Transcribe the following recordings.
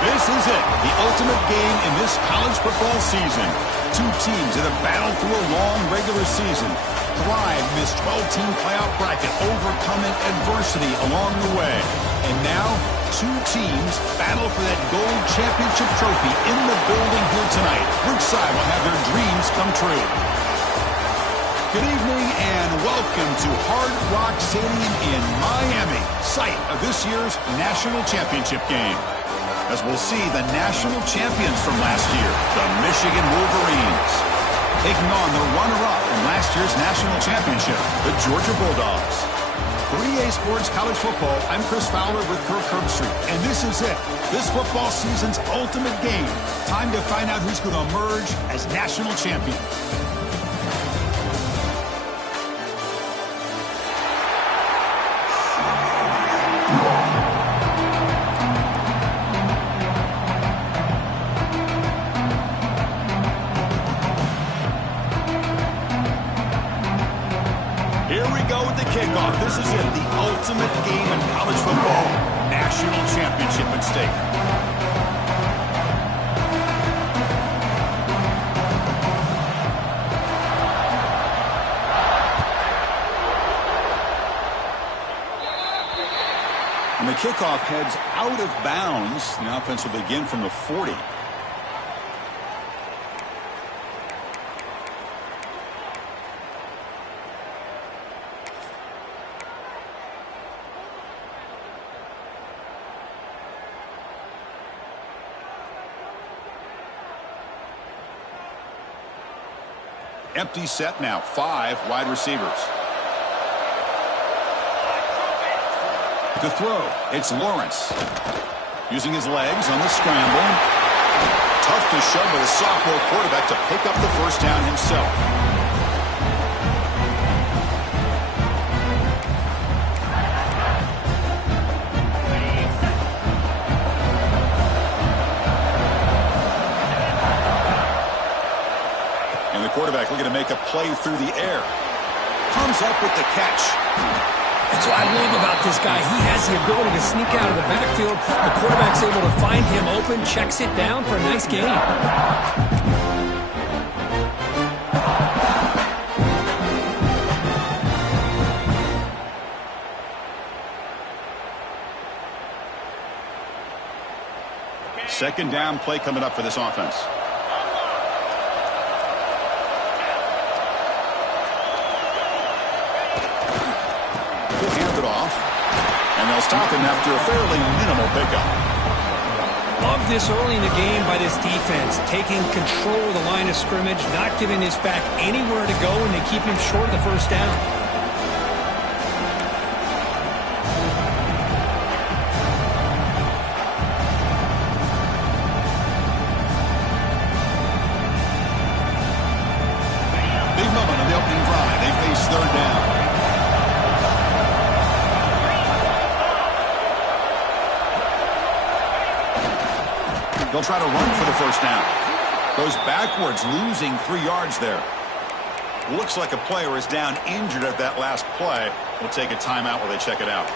This is it, the ultimate game in this college football season. Two teams that have battled through a long regular season, thrived in this 12-team playoff bracket, overcoming adversity along the way. And now, two teams battle for that gold championship trophy in the building here tonight. Which side will have their dreams come true? Good evening and welcome to Hard Rock Stadium in Miami, site of this year's national championship game. As we'll see the national champions from last year, the Michigan Wolverines, taking on the runner-up from last year's national championship, the Georgia Bulldogs. For EA Sports College Football, I'm Chris Fowler with Kirk Herbstreit, and this is it, this football season's ultimate game. Time to find out who's going to emerge as national champion. Kickoff. This is it, the ultimate game in college football. National championship at stake. And the kickoff heads out of bounds. The offense will begin from the 40. Empty set now, 5 wide receivers. To throw, it's Lawrence. Using his legs on the scramble. Tough to show by the sophomore quarterback to pick up the first down himself. Quarterback looking to make a play through the air. Comes up with the catch. That's what I love about this guy. He has the ability to sneak out of the backfield. The quarterback's able to find him open, checks it down for a nice gain. Second down play coming up for this offense. And they'll stop him after a fairly minimal pickup. Love this early in the game by this defense, taking control of the line of scrimmage, not giving his back anywhere to go, and they keep him short of the first down. Big moment on the opening drive. They face third down. They'll try to run for the first down. Goes backwards, losing 3 yards there. Looks like a player is down injured at that last play. We'll take a timeout while they check it out.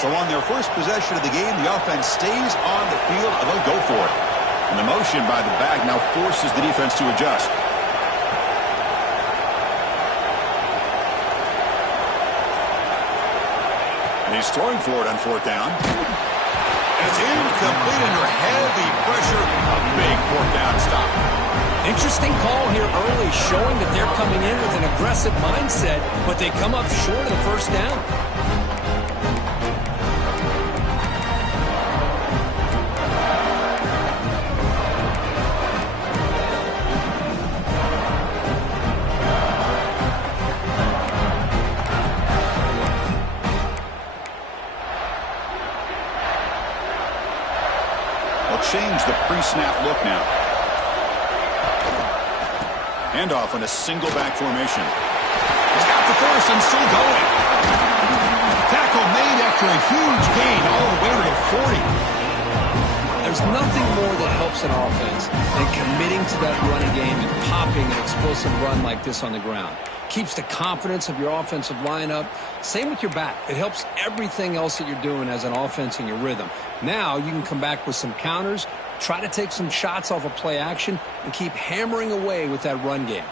So on their first possession of the game, the offense stays on the field and they'll go for it. And the motion by the back now forces the defense to adjust. And he's throwing for it on fourth down. And it's incomplete under heavy pressure. A big fourth down stop. Interesting call here early, showing that they're coming in with an aggressive mindset, but they come up short of the first down. Change the pre-snap look now. Handoff in a single back formation. He's got the first and still going. Tackle made after a huge gain all the way to the 40. A There's nothing more that helps an offense than committing to that running game and popping an explosive run like this on the ground. Keeps the confidence of your offensive lineup. Same with your back. It helps everything else that you're doing as an offense in your rhythm. Now you can come back with some counters, try to take some shots off of play action, and keep hammering away with that run game.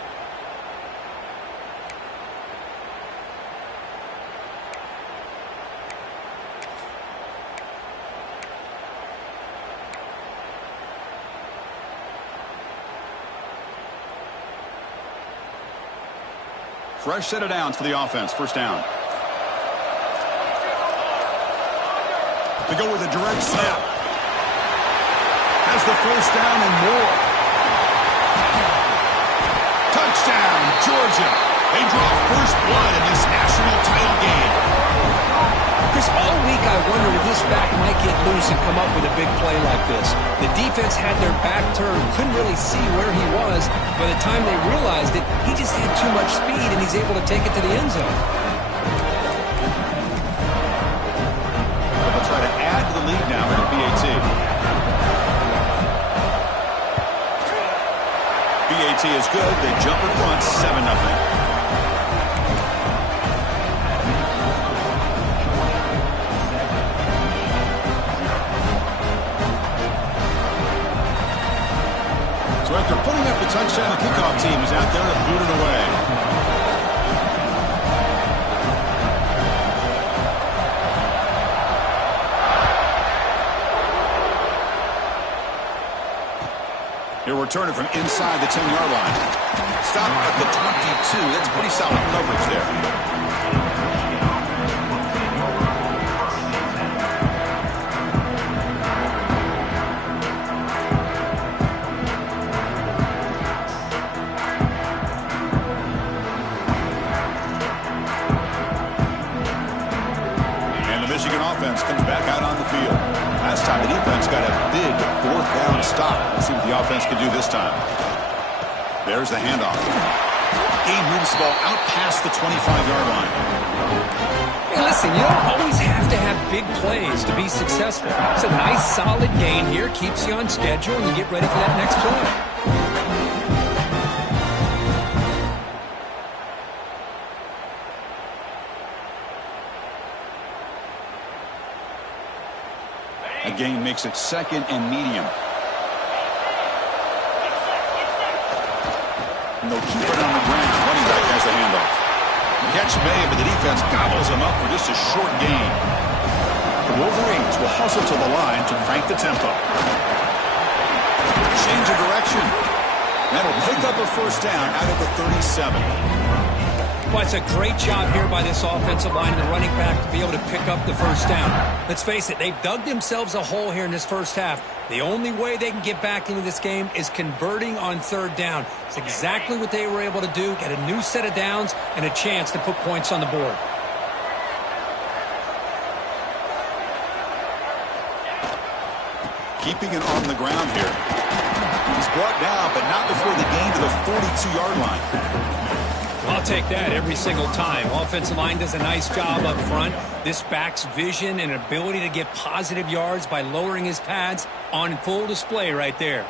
Fresh set of downs for the offense. First down. To go with a direct snap. Has the first down and more. Touchdown, Georgia. They draw first blood in this national title game. Chris, all week I wondered if this back might get loose and come up with a big play like this. The defense had their back turned, couldn't really see where he was. By the time they realized it, he just had too much speed, and he's able to take it to the end zone. They'll try to add to the lead now at BAT. BAT is good. They jump in front, 7-0. So after putting up the touchdown, the kickoff team is out there to boot it away. He'll return it from inside the 10-yard line. Stop at the 22. That's pretty solid coverage there. Comes back out on the field. Last time the defense got a big fourth down stop. Let's see what the offense can do this time. There's the handoff. Game moves the ball out past the 25-yard line. Hey, listen, you don't always have to have big plays to be successful. It's a nice, solid gain here. Keeps you on schedule, and you get ready for that next play. A gain makes it second and medium. And they'll keep it on the ground. Running back has the handoff. The catch made, but the defense gobbles him up for just a short gain. The Wolverines will hustle to the line to crank the tempo. Change of direction. That'll pick up a first down out of the 37. Well, it's a great job here by this offensive line and the running back to be able to pick up the first down. Let's face it, they've dug themselves a hole here in this first half. The only way they can get back into this game is converting on third down. It's exactly what they were able to do, get a new set of downs and a chance to put points on the board. Keeping it on the ground here. He's brought down, but not before the gain to the 42-yard line. I'll take that every single time. Offensive line does a nice job up front. This back's vision and ability to get positive yards by lowering his pads on full display right there.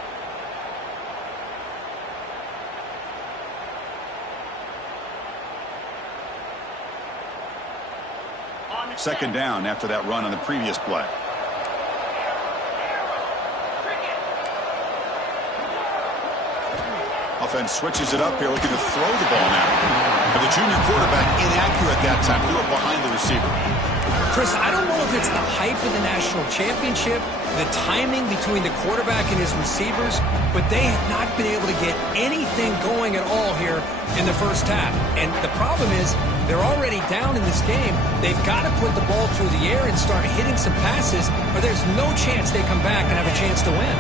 Second down after that run on the previous play. Offense switches it up here, looking to throw the ball now. But the junior quarterback inaccurate that time. Threw it behind the receiver. Chris, I don't know if it's the hype of the national championship, the timing between the quarterback and his receivers, but they have not been able to get anything going at all here in the first half. And the problem is they're already down in this game. They've got to put the ball through the air and start hitting some passes, or there's no chance they come back and have a chance to win.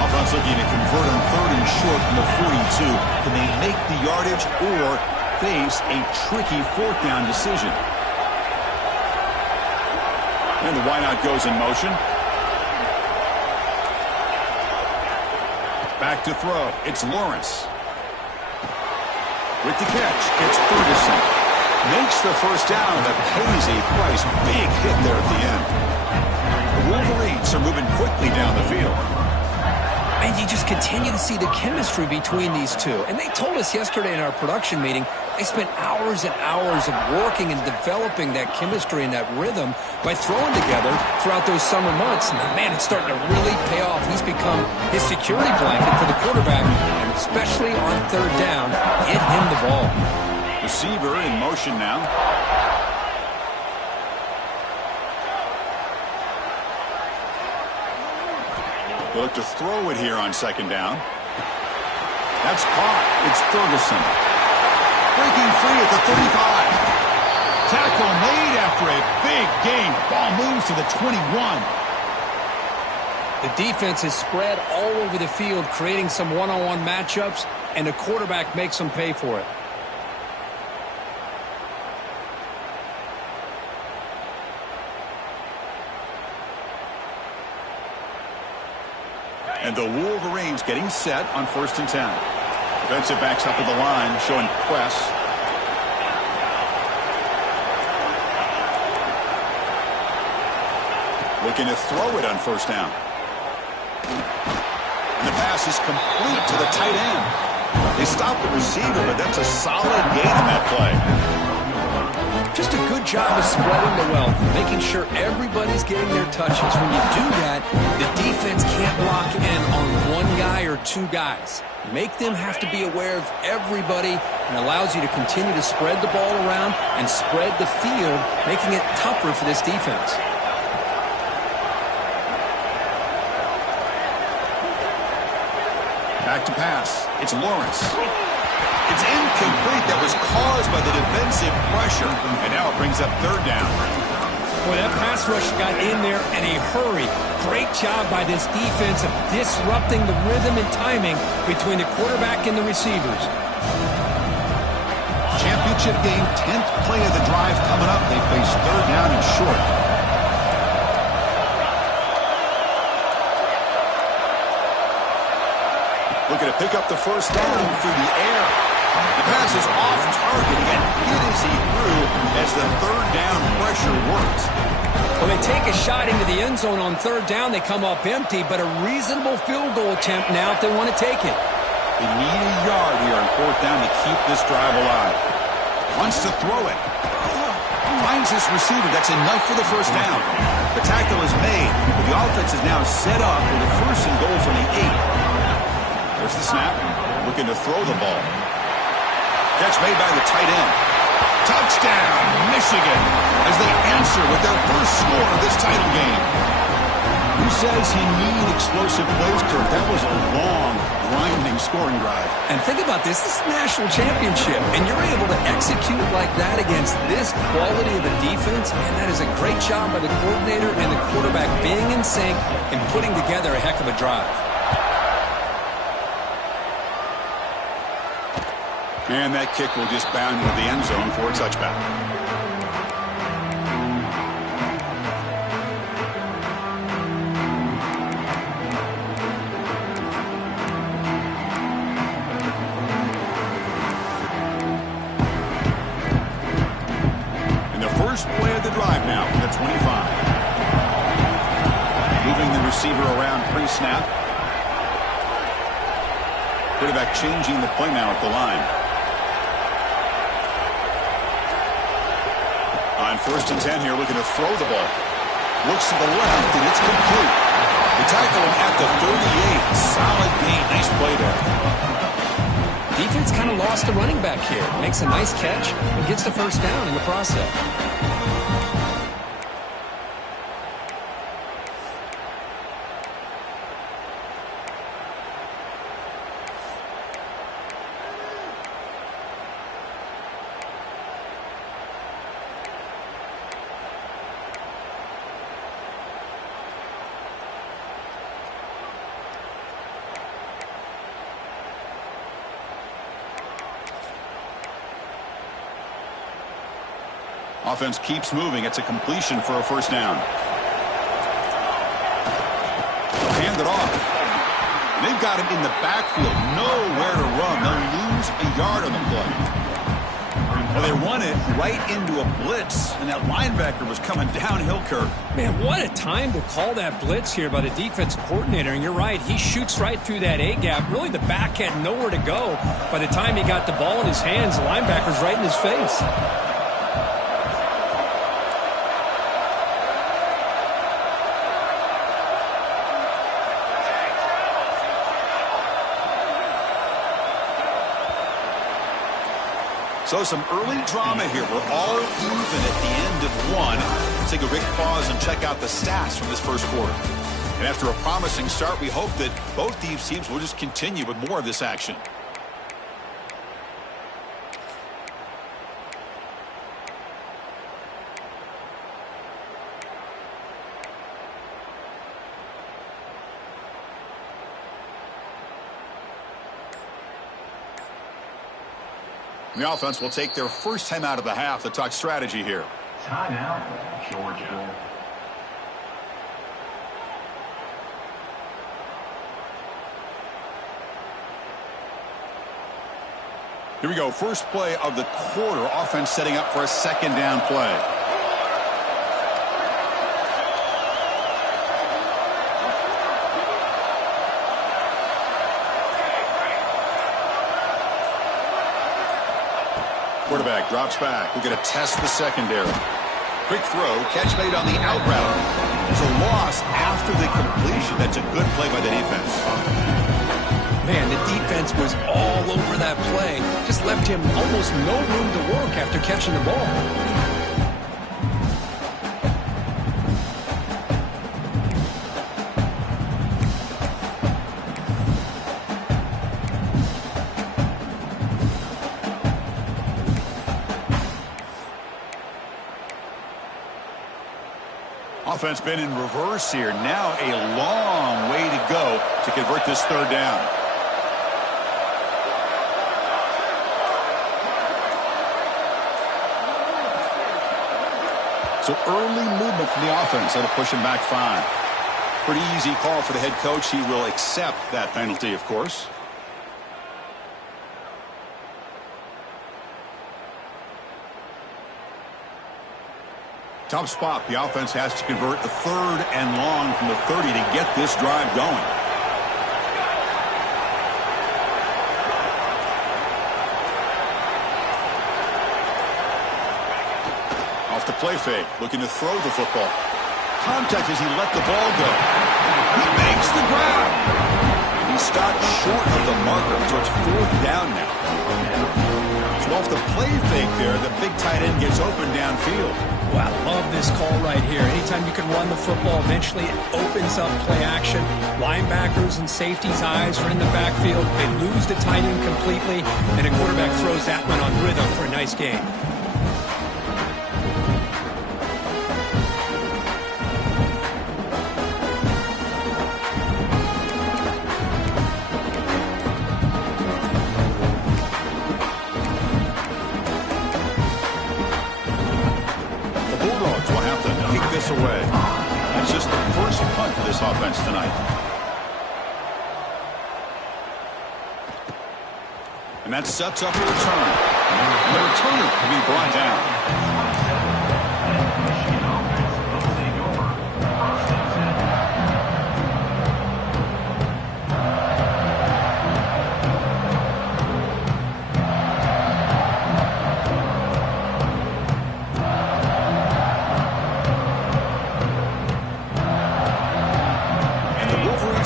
Offense looking to convert on third and short from the 42. Can they make the yardage or face a tricky fourth down decision? And the wideout goes in motion. Back to throw. It's Lawrence. With the catch, it's Ferguson. Makes the first down that pays a price. Big hit there at the end. The Wolverines are moving quickly down the field. And you just continue to see the chemistry between these two. And they told us yesterday in our production meeting, they spent hours and hours of working and developing that chemistry and that rhythm by throwing together throughout those summer months. And man, it's starting to really pay off. He's become his security blanket for the quarterback, and especially on third down, get him the ball. Receiver in motion now. They look to throw it here on second down. That's caught. It's Ferguson. Breaking free at the 35. Tackle made after a big gain. Ball moves to the 21. The defense is spread all over the field, creating some one-on-one matchups, and the quarterback makes them pay for it. And the Wolverines getting set on 1st and 10. Defensive backs up at the line, showing press. Looking to throw it on 1st down. And the pass is complete to the tight end. They stopped the receiver, but that's a solid gain on that play. Just a good job of spreading the wealth, making sure everybody's getting their touches. When you do that, the defense can't lock in on one guy or two guys. Make them have to be aware of everybody, and allows you to continue to spread the ball around and spread the field, making it tougher for this defense. Back to pass. It's Lawrence. It's incomplete. That was caused by the defensive pressure. And now it brings up 3rd down. Boy, that pass rush got in there in a hurry. Great job by this defense of disrupting the rhythm and timing between the quarterback and the receivers. Championship game, 10th play of the drive coming up. They face 3rd down and short. Looking to pick up the 1st down through the air. The pass is off target. He got hit as he threw as the 3rd down pressure works. Well, they take a shot into the end zone on 3rd down. They come up empty, but a reasonable field goal attempt now if they want to take it. They need a yard here on 4th down to keep this drive alive. Wants to throw it. Finds this receiver. That's enough for the 1st down. The tackle is made. The offense is now set up with a 1st and goal from the 8. There's the snap. Looking to throw the ball. Catch made by the tight end. Touchdown, Michigan, as they answer with their first score of this title game. Who says you need explosive plays, Kirk? That was a long, grinding scoring drive. And think about this. This is a national championship, and you're able to execute like that against this quality of a defense, and that is a great job by the coordinator and the quarterback being in sync and putting together a heck of a drive. And that kick will just bound into the end zone for a touchback. And the first play of the drive now from the 25. Moving the receiver around pre-snap. Quarterback changing the play now at the line. On 1st and 10 here, looking to throw the ball. Looks to the left, and it's complete. The tackle at the 38. Solid gain. Nice play there. Defense kind of lost the running back here. Makes a nice catch and gets the 1st down in the process. Offense keeps moving. It's a completion for a 1st down. Hand it off. They've got him in the backfield. Nowhere to run. They'll lose a yard on the play. Well, they run it right into a blitz, and that linebacker was coming downhill, Kirk. Man, what a time to call that blitz here by the defensive coordinator. And you're right, he shoots right through that A-gap. Really, the back had nowhere to go. By the time he got the ball in his hands, the linebacker's right in his face. So some early drama here. We're all even at the end of one. Let's take a quick pause and check out the stats from this first quarter. And after a promising start, we hope that both these teams will just continue with more of this action. The offense will take their first time out of the half to talk strategy here. Timeout, Georgia. Here we go. First play of the quarter. Offense setting up for a second down play. Quarterback drops back. We're going to test the secondary. Quick throw. Catch made on the out route. There's a loss after the completion. That's a good play by the defense. Man, the defense was all over that play. Just left him almost no room to work after catching the ball. Offense been in reverse here. Now a long way to go to convert this third down. So early movement from the offense. That'll push him back 5. Pretty easy call for the head coach. He will accept that penalty, of course. Tough spot. The offense has to convert a third and long from the 30 to get this drive going. Off the play fake, looking to throw the football. Contact as he let the ball go. He makes the grab. He stopped short of the marker, so it's fourth down now. So off the play fake there, the big tight end gets open downfield. Well, I love this call right here. Anytime you can run the football, eventually it opens up play action. Linebackers and safeties' eyes are in the backfield. They lose the tight end completely, and a quarterback throws that one on rhythm for a nice game. Away. That's just the first punt for this offense tonight. And that sets up a return. And the returner can be brought down.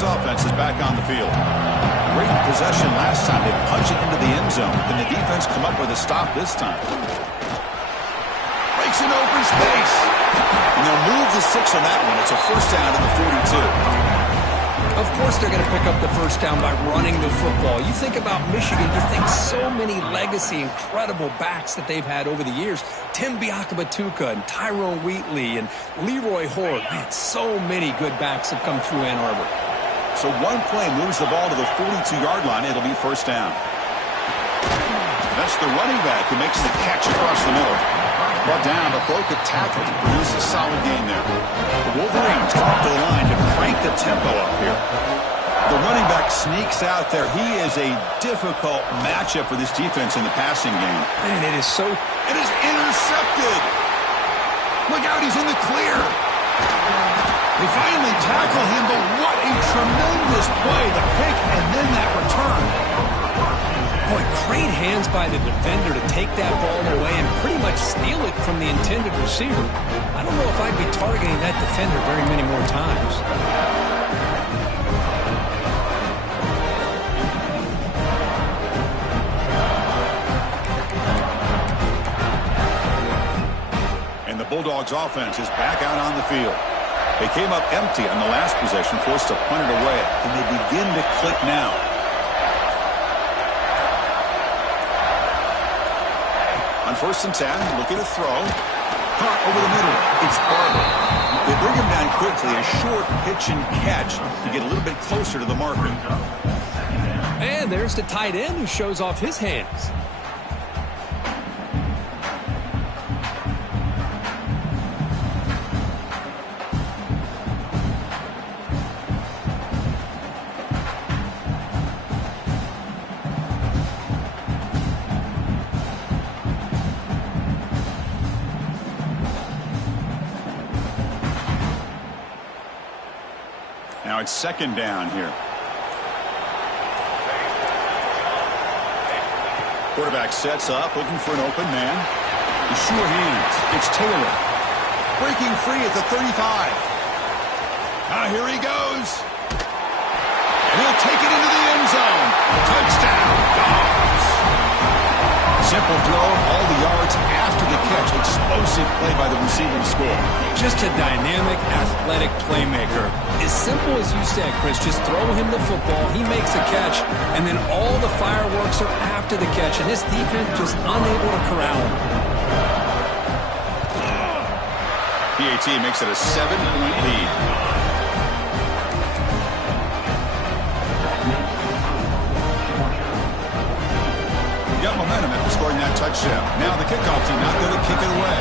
Offense is back on the field. Great possession last time. They punch it into the end zone. Can the defense come up with a stop this time? Breaks in open space. And they'll move the 6 on that one. It's a first down to the 42. Of course they're going to pick up the first down by running the football. You think about Michigan, you think so many legacy, incredible backs that they've had over the years. Tim Biakabatuka and Tyrone Wheatley and Leroy Horde. Man, so many good backs have come through Ann Arbor. So one play moves the ball to the 42-yard line. It'll be first down. That's the running back who makes the catch across the middle. Brought down, but broke a tackle to produce a solid gain there. The Wolverines come up to the line to crank the tempo up here. The running back sneaks out there. He is a difficult matchup for this defense in the passing game. Man, it is so... It is intercepted. Look out, he's in the clear. They finally tackle him, but what a tremendous play. The pick and then that return. Boy, great hands by the defender to take that ball away and pretty much steal it from the intended receiver. I don't know if I'd be targeting that defender very many more times. And the Bulldogs offense is back out on the field. They came up empty on the last possession, forced to punt it away. Can they begin to click now? On 1st and 10, looking to throw. Caught over the middle. It's Barber. They bring him down quickly. A short pitch and catch to get a little bit closer to the marker. And there's the tight end who shows off his hands. Now it's 2nd down here. Quarterback sets up, looking for an open man. The sure hands. It's Taylor. Breaking free at the 35. Here he goes. And he'll take it into the end zone. Touchdown, Dogs. Simple throw, all the yards after the catch. Explosive play by the receiving score. Just a dynamic, athletic playmaker. As simple as you said, Chris, just throw him the football, he makes a catch, and then all the fireworks are after the catch, and this defense just unable to corral him. PAT makes it a 7-point lead. Got momentum after scoring that touchdown. Now the kickoff team out there to kick it away.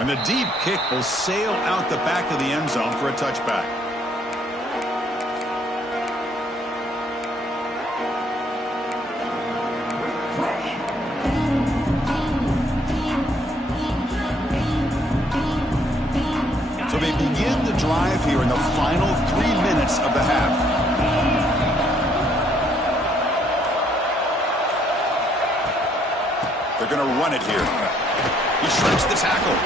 And the deep kick will sail out the back of the end zone for a touchback. So they begin the drive here in the final 3 minutes of the half. They're going to run it here. He shrinks the tackle.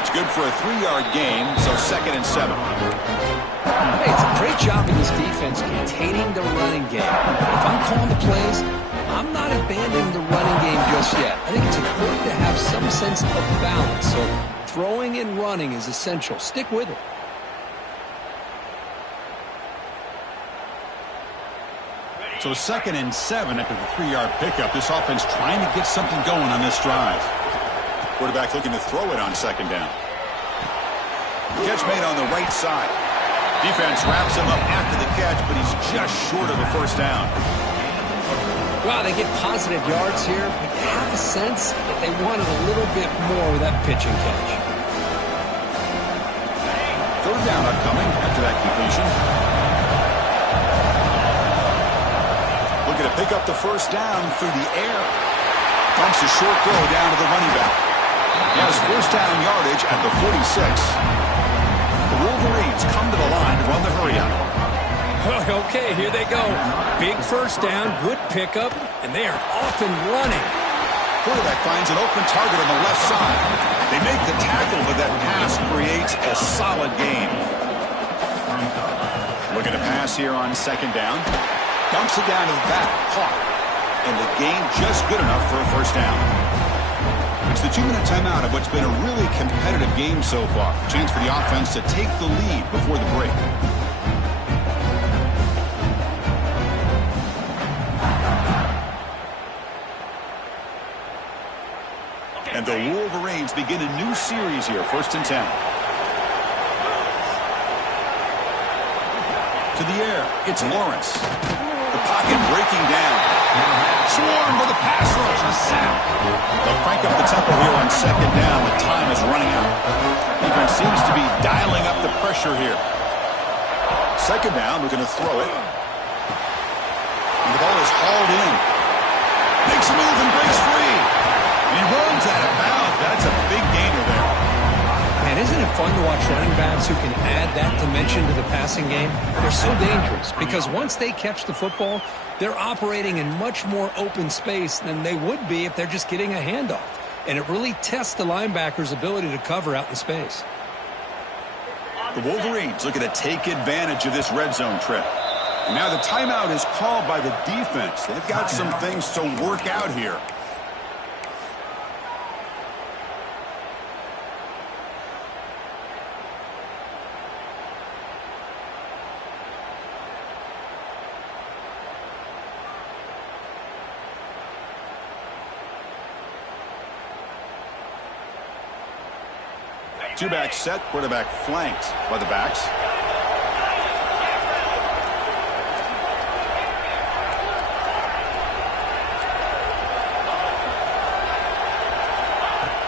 It's good for a 3-yard gain, so 2nd and 7. Hey, it's a great job in this defense containing the running game. If I'm calling the plays, I'm not abandoning the running game just yet. I think it's important to have some sense of balance. So throwing and running is essential. Stick with it. So 2nd and 7 after the 3-yard pickup. This offense trying to get something going on this drive. Quarterback looking to throw it on 2nd down. Catch made on the right side. Defense wraps him up after the catch, but he's just short of a 1st down. Wow, they get positive yards here, but you have a sense that they wanted a little bit more with that pitch and catch. 3rd down upcoming after that completion. Looking to pick up the 1st down through the air. Dumps a short throw down to the running back. He has 1st down yardage at the 46. The Wolverines come to the line to run the hurry up. Okay, here they go. Big 1st down, good pickup, and they are off and running. Quarterback finds an open target on the left side. They make the tackle, but that pass creates a solid gain. Looking to pass here on 2nd down. Dumps it down to the back, caught. And the gain just good enough for a 1st down. It's the 2-minute timeout of what's been a really competitive game so far. Chance for the offense to take the lead before the break. And the Wolverines begin a new series here, 1st and 10. To the air, it's Lawrence. The pocket breaking down. Swarm to the pass rush. A sack. They'll crank up the tempo here on second down. The time is running out. Defense seems to be dialing up the pressure here. Second down, we're going to throw it. And the ball is hauled in. Makes a move and breaks free. And he runs out of bounds. That's a big gainer there. Man, isn't it fun to watch running backs who can add that dimension to the passing game? They're so dangerous because once they catch the football, they're operating in much more open space than they would be if they're just getting a handoff. And it really tests the linebacker's ability to cover out in space. The Wolverines looking to take advantage of this red zone trip. And now the timeout is called by the defense. They've got some things to work out here. Two-back set, quarterback flanked by the backs.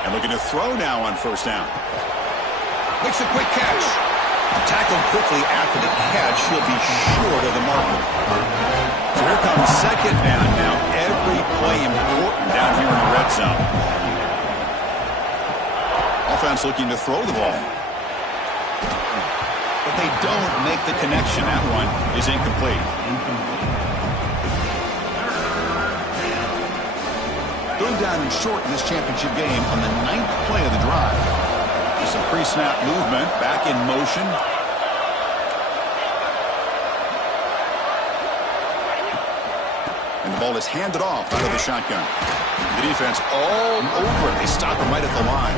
And looking to throw now on first down. Makes a quick catch. Tackled quickly after the catch. He'll be short of the marker. So here comes second down now. Every play important down here in the red zone. Offense looking to throw the ball. But they don't make the connection. That one is incomplete. Third down and short in this championship game on the 9th play of the drive. Some pre-snap movement, back in motion. And the ball is handed off out of the shotgun. The defense all over it. They stop him right at the line.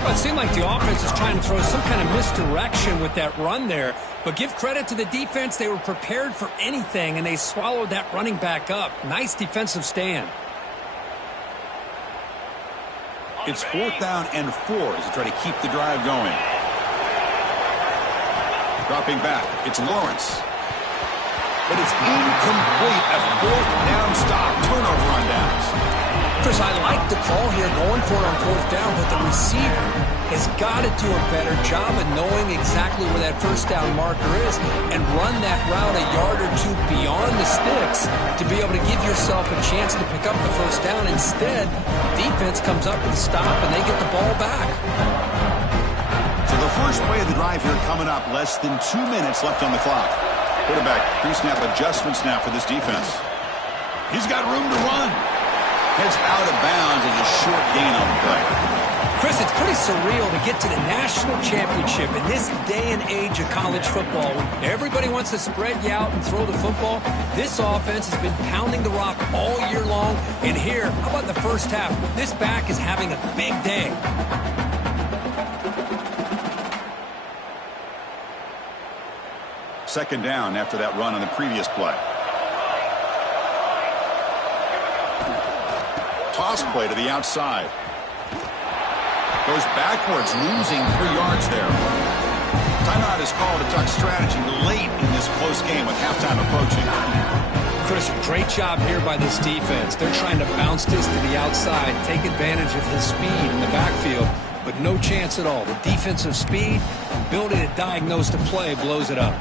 Well, it seemed like the offense was trying to throw some kind of misdirection with that run there. But give credit to the defense. They were prepared for anything, and they swallowed that running back up. Nice defensive stand. It's 4th down and 4 as they try to keep the drive going. Dropping back. It's Lawrence. But it's incomplete. A 4th down stop. Turnover on downs. Chris, I like the call here going for it on 4th down, but the receiver has got to do a better job of knowing exactly where that first down marker is and run that route a yard or two beyond the sticks to be able to give yourself a chance to pick up the first down. Instead, defense comes up with a stop and they get the ball back. So the first play of the drive here coming up, less than 2 minutes left on the clock. Quarterback pre-snap adjustments now for this defense. He's got room to run. Heads out of bounds as a short gain on the play. Chris, it's pretty surreal to get to the national championship in this day and age of college football. Everybody wants to spread you out and throw the football. This offense has been pounding the rock all year long. And here, how about the first half? This back is having a big day. Second down after that run on the previous play. Toss play to the outside. Goes backwards, losing 3 yards there. Timeout is called to talk strategy late in this close game with halftime approaching. Chris, great job here by this defense. They're trying to bounce this to the outside, take advantage of his speed in the backfield, but no chance at all. The defensive speed, ability to diagnose the play, blows it up.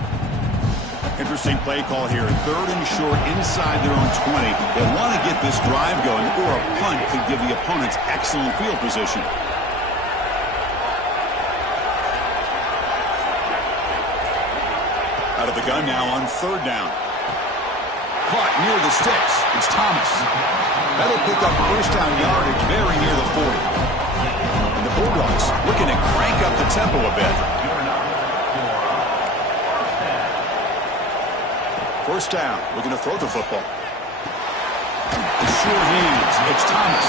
Interesting play call here. 3rd and short inside their own 20. They want to get this drive going, or a punt could give the opponents excellent field position. Out of the gun now on 3rd down. Caught near the sticks. It's Thomas. That'll pick up first down yardage very near the 40. And the Bulldogs looking to crank up the tempo a bit. First down, looking to throw the football. Sure hands, it's Thomas.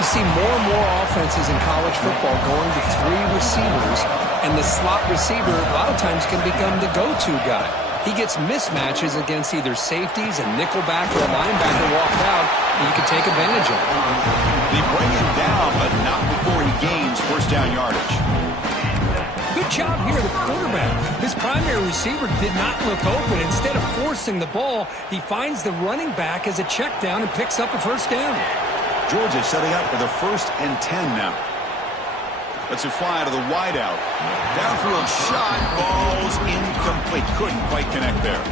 You see more and more offenses in college football going to 3 receivers, and the slot receiver a lot of times can become the go-to guy. He gets mismatches against either safeties, a nickelback, or a linebacker walked out, and you can take advantage of it. They bring him down, but not before he gains first down yardage. Good job here, the quarterback. His primary receiver did not look open. Instead of forcing the ball, he finds the running back as a check down and picks up a first down. Georgia setting up for the 1st and 10 now. Let's it fly to the wideout. Downfield shot. Ball's incomplete. Couldn't quite connect there.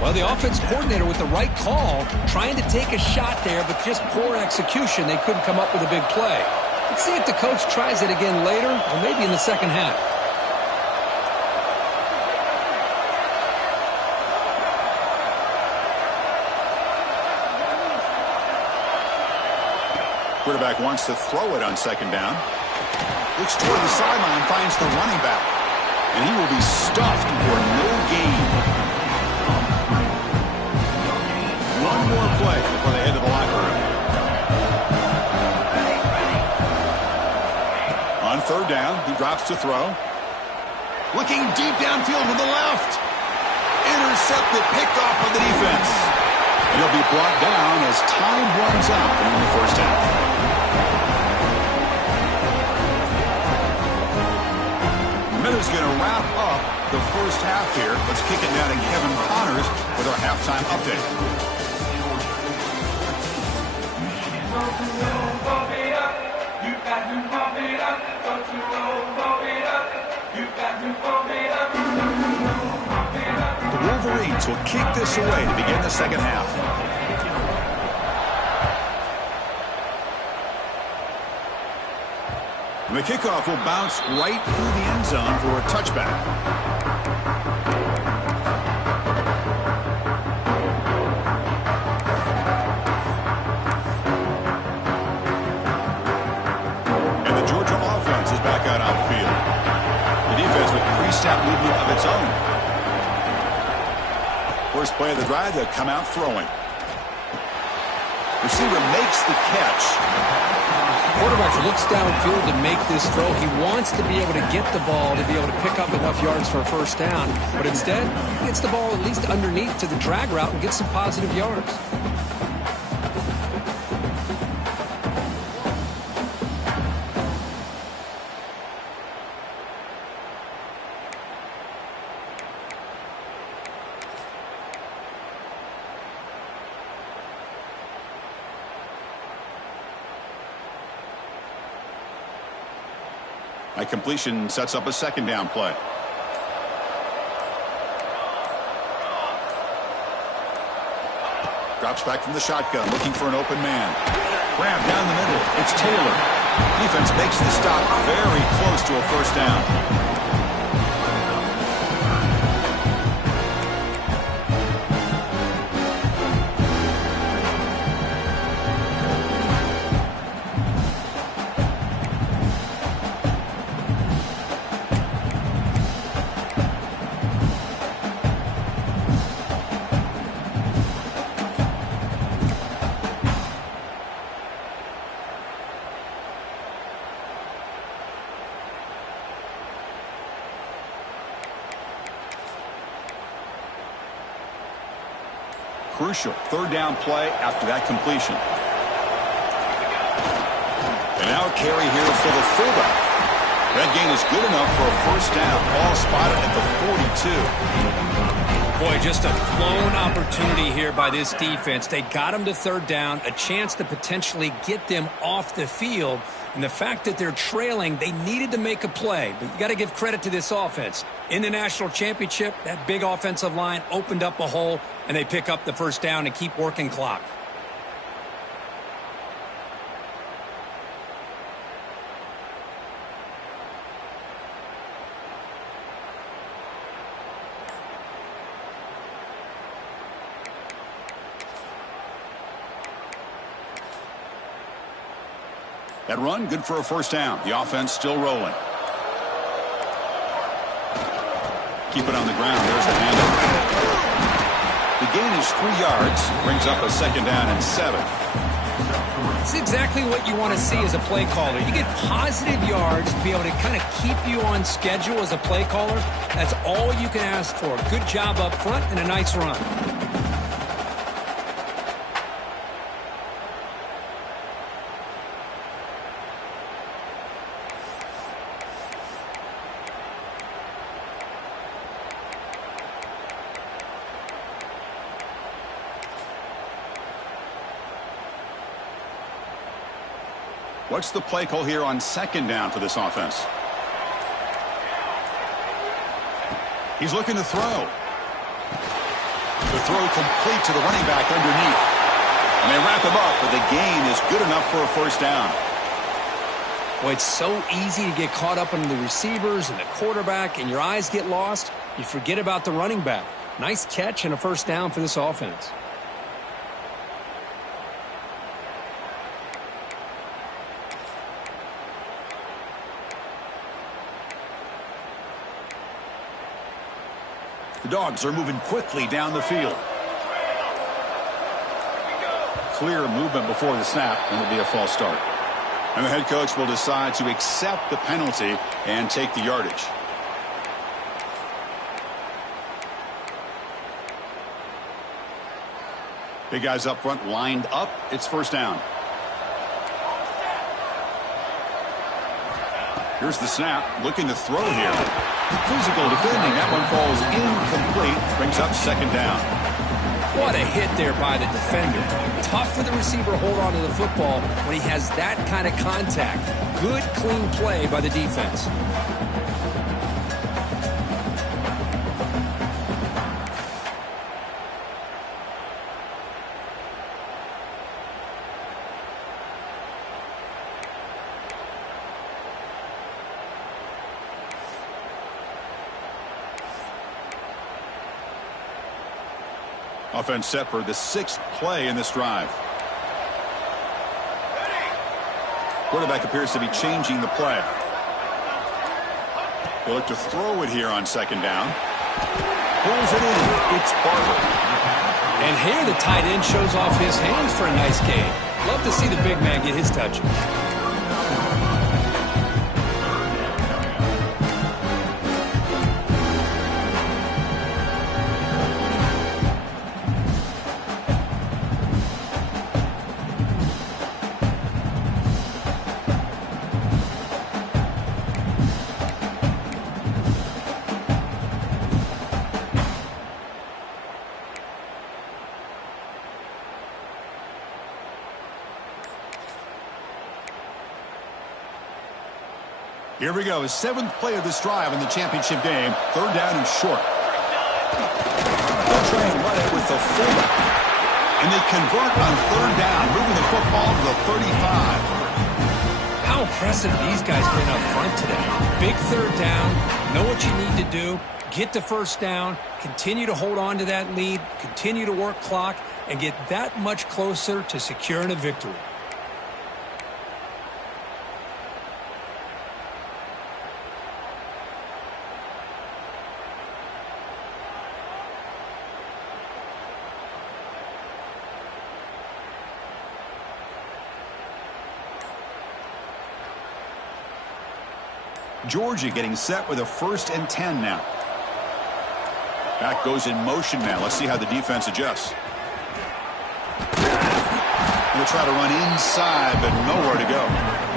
Well, the offense coordinator with the right call, trying to take a shot there, but just poor execution. They couldn't come up with a big play. Let's see if the coach tries it again later, or maybe in the second half. Quarterback wants to throw it on 2nd down. Looks toward the sideline, finds the running back. And he will be stuffed for no gain. One more play before they head to the locker room. On 3rd down, he drops to throw. Looking deep downfield to the left. Intercepted, picked off by the defense. And he'll be brought down as time runs out in the 1st half. Miller's going to wrap up the 1st half here. Let's kick it down to Kevin Connors with our halftime update. The Wolverines will kick this away to begin the 2nd half. The kickoff will bounce right through the end zone for a touchback. And the Georgia offense is back out on the field. The defense with pre-snap movement of its own. First play of the drive, they'll come out throwing. Receiver makes the catch. Quarterback looks downfield to make this throw. He wants to be able to get the ball to be able to pick up enough yards for a first down. But instead, he gets the ball at least underneath to the drag route and gets some positive yards. A completion sets up a 2nd down play. Drops back from the shotgun, looking for an open man. Grab down the middle. It's Taylor. Defense makes the stop very close to a first down. Crucial 3rd down play after that completion. And now a carry here for the fullback. That gain is good enough for a first down. Ball spotted at the 42. Boy, just a blown opportunity here by this defense. They got him to 3rd down, a chance to potentially get them off the field. And the fact that they're trailing, they needed to make a play. But you got to give credit to this offense. In the national championship, that big offensive line opened up a hole, and they pick up the first down and keep working clock. That run, good for a first down. The offense still rolling. Keep it on the ground. There's the handoff. The gain is 3 yards. Brings up a 2nd down and 7. It's exactly what you want to see as a play caller. You get positive yards to be able to kind of keep you on schedule as a play caller. That's all you can ask for. Good job up front and a nice run. What's the play call here on second down for this offense? He's looking to throw. The throw complete to the running back underneath. And they wrap him up, but the gain is good enough for a first down. Well, it's so easy to get caught up in the receivers and the quarterback, and your eyes get lost. You forget about the running back. Nice catch and a first down for this offense. The Dogs are moving quickly down the field. Clear movement before the snap, and it'll be a false start. And the head coach will decide to accept the penalty and take the yardage. Big guys up front lined up. It's first down. Here's the snap. Looking to throw here. Physical defending. That one falls incomplete. Brings up second down. What a hit there by the defender. Tough for the receiver to hold on to the football when he has that kind of contact. Good, clean play by the defense. Offense set for the 6th play in this drive. Quarterback appears to be changing the play. He'll look to throw it here on second down. Pulls it in. It's Barber. And here the tight end shows off his hands for a nice gain. Love to see the big man get his touches. Here we go. 7th play of this drive in the championship game. Third down and short. They'll try and run it with the fullback. And they convert on third down, moving the football to the 35. How impressive these guys been up front today. Big third down. Know what you need to do. Get the first down. Continue to hold on to that lead. Continue to work clock. And get that much closer to securing a victory. Georgia getting set with a 1st and 10 now. Back goes in motion now. Let's see how the defense adjusts. They'll try to run inside, but nowhere to go.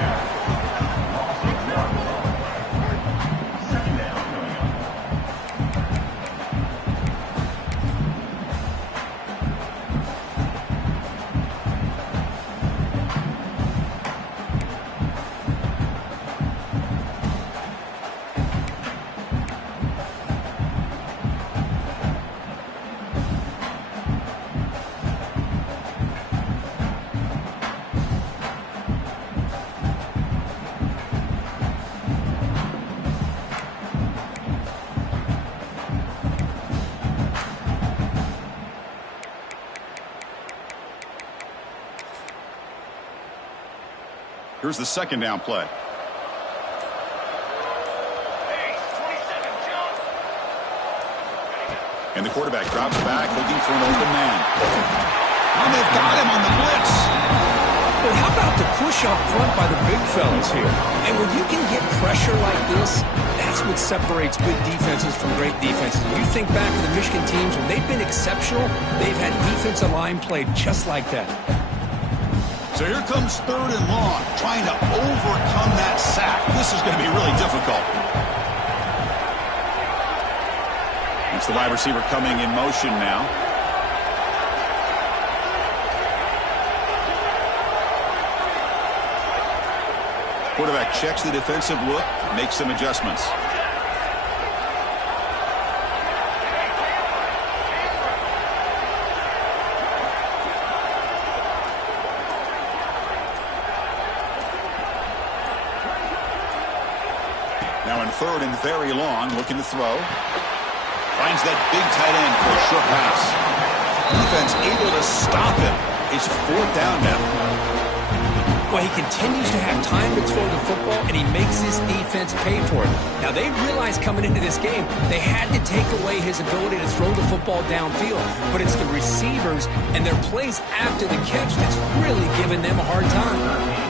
Here's the second down play. And the quarterback drops back looking for an open man. And they've got him on the blitz. But how about the push up front by the big fellas here? And when you can get pressure like this, that's what separates good defenses from great defenses. You think back to the Michigan teams, when they've been exceptional, they've had defensive line played just like that. So here comes 3rd and long, trying to overcome that sack. This is going to be really difficult. It's the wide receiver coming in motion now. Quarterback checks the defensive look, makes some adjustments. Now in third and very long, looking to throw. Finds that big tight end for a short pass. Defense able to stop him. It's fourth down now. Well, he continues to have time to throw the football, and he makes his defense pay for it. Now, they realized coming into this game they had to take away his ability to throw the football downfield. But it's the receivers and their plays after the catch that's really giving them a hard time.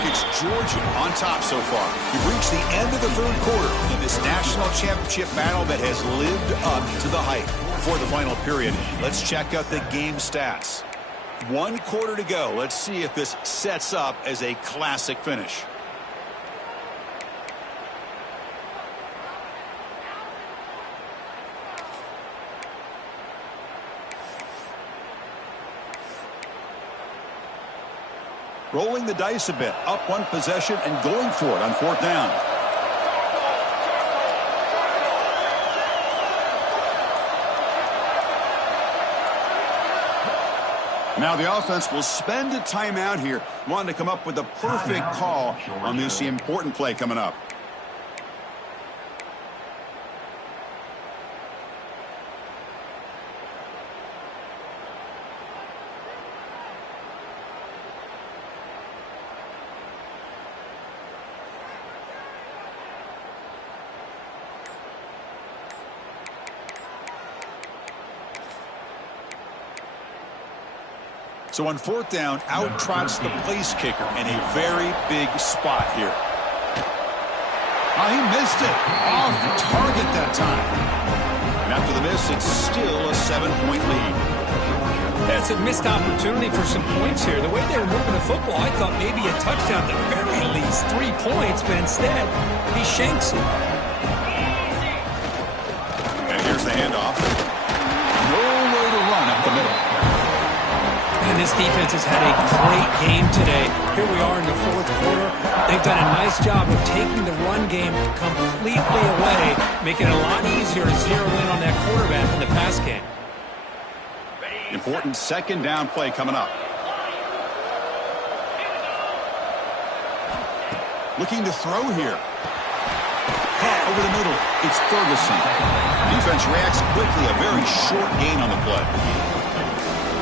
It's Georgia on top so far. We've reached the end of the third quarter in this national championship battle that has lived up to the hype. Before the final period, let's check out the game stats. 1 quarter to go. Let's see if this sets up as a classic finish. Rolling the dice a bit, up one possession and going for it on fourth down. Now the offense will spend a timeout here, wanting to come up with the perfect call on this important play coming up. So on fourth down, out trots the place kicker in a very big spot here. Oh, he missed it. Off target that time. And after the miss, it's still a 7-point lead. That's a missed opportunity for some points here. The way they were moving the football, I thought maybe a touchdown, at the very least 3 points, but instead, he shanks it. And here's the handoff. No way to run up the middle. And this defense has had a great game today. Here we are in the fourth quarter. They've done a nice job of taking the run game completely away, making it a lot easier to zero in on that quarterback in the pass game. Important second down play coming up. Looking to throw here. Caught over the middle. It's Ferguson. Defense reacts quickly. A very short gain on the play.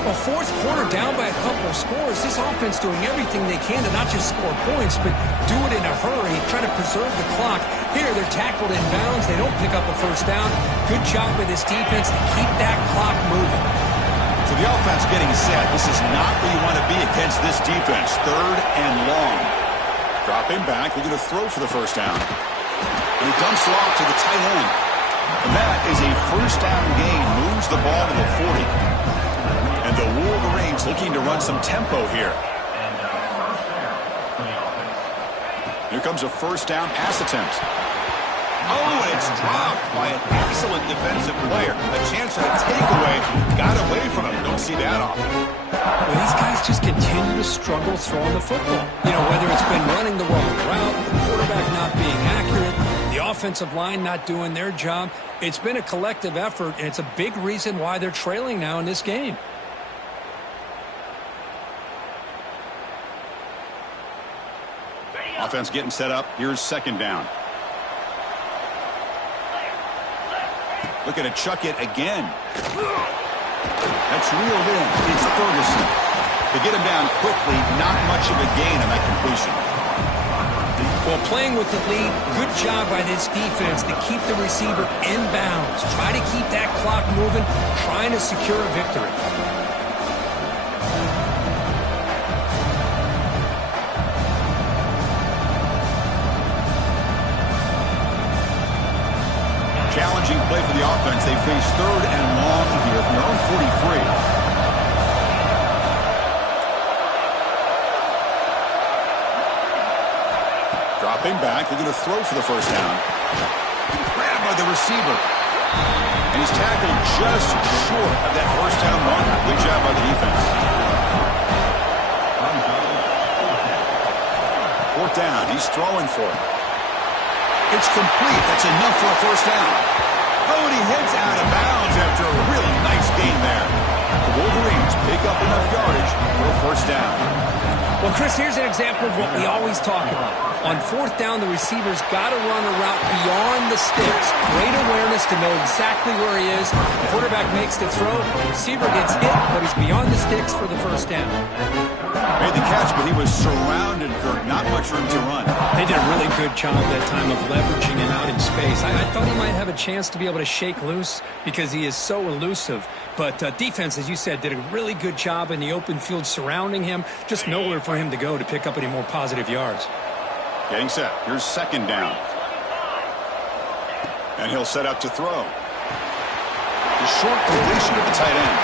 Well, fourth quarter down by a couple of scores. This offense doing everything they can to not just score points, but do it in a hurry, try to preserve the clock. Here, they're tackled in bounds. They don't pick up a first down. Good job by this defense to keep that clock moving. So the offense getting set. This is not where you want to be against this defense. Third and long. Dropping back, looking to throw for the first down. And he dumps it off to the tight end. And that is a first down gain. Moves the ball to the 40. And the Wolverines looking to run some tempo here. Here comes a first down pass attempt. Oh, and it's dropped by an excellent defensive player. A chance at a takeaway. Got away from him. Don't see that often. Well, these guys just continue to struggle throwing the football. You know, whether it's been running the wrong route, the quarterback not being accurate, the offensive line not doing their job. It's been a collective effort, and it's a big reason why they're trailing now in this game. Offense getting set up. Here's second down. Looking to chuck it again. That's reeled in. It's Ferguson. To get him down quickly, not much of a gain on that completion. Well, playing with the lead, good job by this defense to keep the receiver in bounds. Try to keep that clock moving, trying to secure a victory. Challenging play for the offense. They face third and long here from their own 43. Dropping back. They're going to throw for the first down. Grabbed by the receiver. And he's tackled just short of that first down marker. Good job by the defense. Fourth down. He's throwing for it. It's complete. That's enough for a first down. Oh, and he heads out of bounds after a really nice gain there. The Wolverines pick up enough yardage for a first down. Well, Chris, here's an example of what we always talk about. On fourth down, the receiver's got to run a route beyond the sticks. Great awareness to know exactly where he is. The quarterback makes the throw. The receiver gets hit, but he's beyond the sticks for the first down. Made the catch, but he was surrounded, Kirk. Not much room to run. They did a really good job that time of leveraging him out in space. I thought he might have a chance to be able to shake loose because he is so elusive. But defense, as you said, did a really good job in the open field surrounding him. Just nowhere for him to go to pick up any more positive yards. Getting set. Here's second down. And he'll set up to throw. The short completion of the tight end.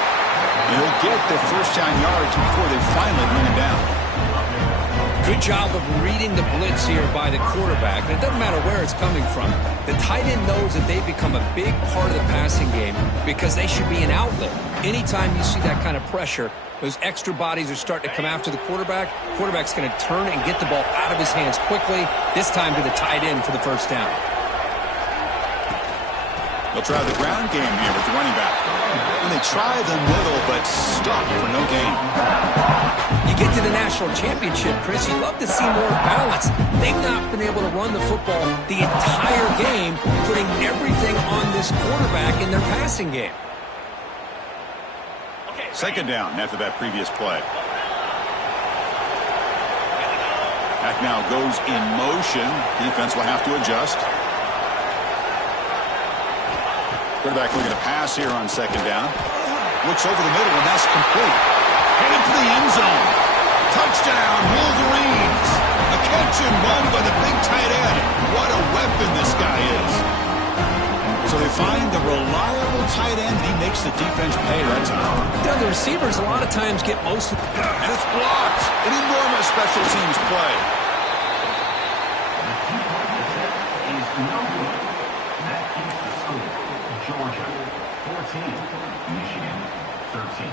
And he'll get the first down yards before they finally bring him down. Good job of reading the blitz here by the quarterback. And it doesn't matter where it's coming from. The tight end knows that they've become a big part of the passing game because they should be an outlet. Anytime you see that kind of pressure, those extra bodies are starting to come after the quarterback. Quarterback's going to turn and get the ball out of his hands quickly, this time to the tight end for the first down. They'll try the ground game here with the running back. And they try the middle, but stop for no gain. You get to the national championship, Chris, you'd love to see more balance. They've not been able to run the football the entire game, putting everything on this quarterback in their passing game. Second down after that previous play. That now goes in motion. Defense will have to adjust. Quarterback looking to pass here on second down. Looks over the middle, and that's complete. Headed to the end zone. Touchdown, Wolverines. A catch and run by the big tight end. What a weapon this guy is. So they find the reliable tight end, and he makes the defense pay that time. You know, the receivers a lot of times get most of the... And it's blocked. An enormous special teams play. Georgia 14, Michigan 13.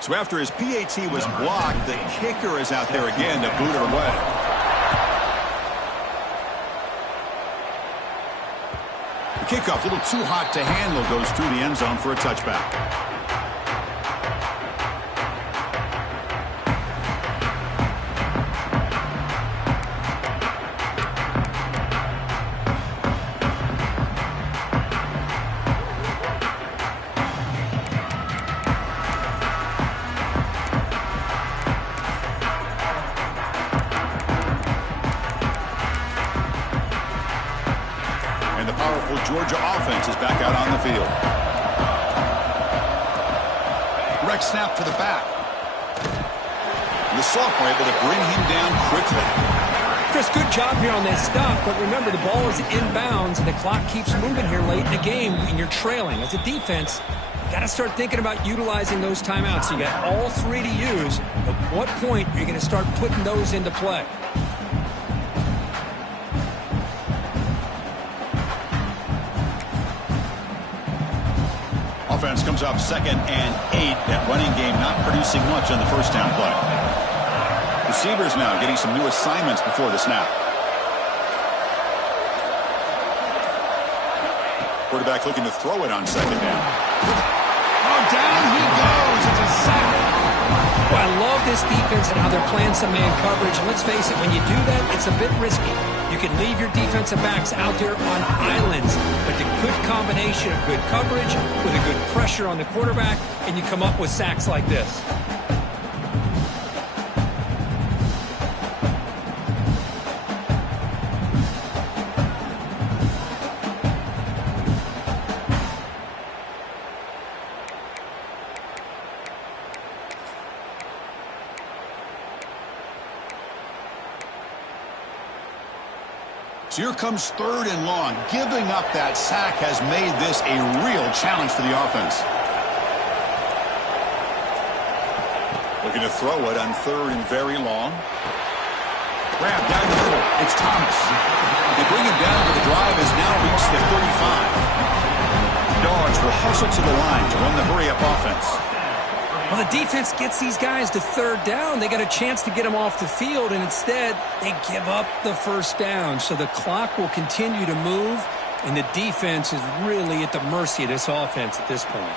So after his PAT was blocked, the kicker is out there again to boot it away. The kickoff, a little too hot to handle, goes through the end zone for a touchback. Georgia offense is back out on the field. Direct snap to the back. And the sophomore able to bring him down quickly. Chris, good job here on that stop, but remember the ball is inbounds and the clock keeps moving here late in the game and you're trailing. As a defense, you got to start thinking about utilizing those timeouts. You got all three to use. At what point are you going to start putting those into play? Offense comes up 2nd and 8. That running game not producing much on the first down play. Receivers now getting some new assignments before the snap. Quarterback looking to throw it on second down. Oh, down he goes. It's a sack. Well, I love this defense and how they're playing some man coverage. And let's face it, when you do that, it's a bit risky. You can leave your defensive backs out there on islands, but the good combination of good coverage with a good pressure on the quarterback, and you come up with sacks like this. So here comes 3rd and long. Giving up that sack has made this a real challenge for the offense. Looking to throw it on 3rd and very long. Grab down the middle. It's Thomas. They bring him down for the drive has now reached the 35. Dogs will hustle to the line to run the hurry-up offense. Well, the defense gets these guys to third down. They got a chance to get them off the field, and instead they give up the first down. So the clock will continue to move, and the defense is really at the mercy of this offense at this point.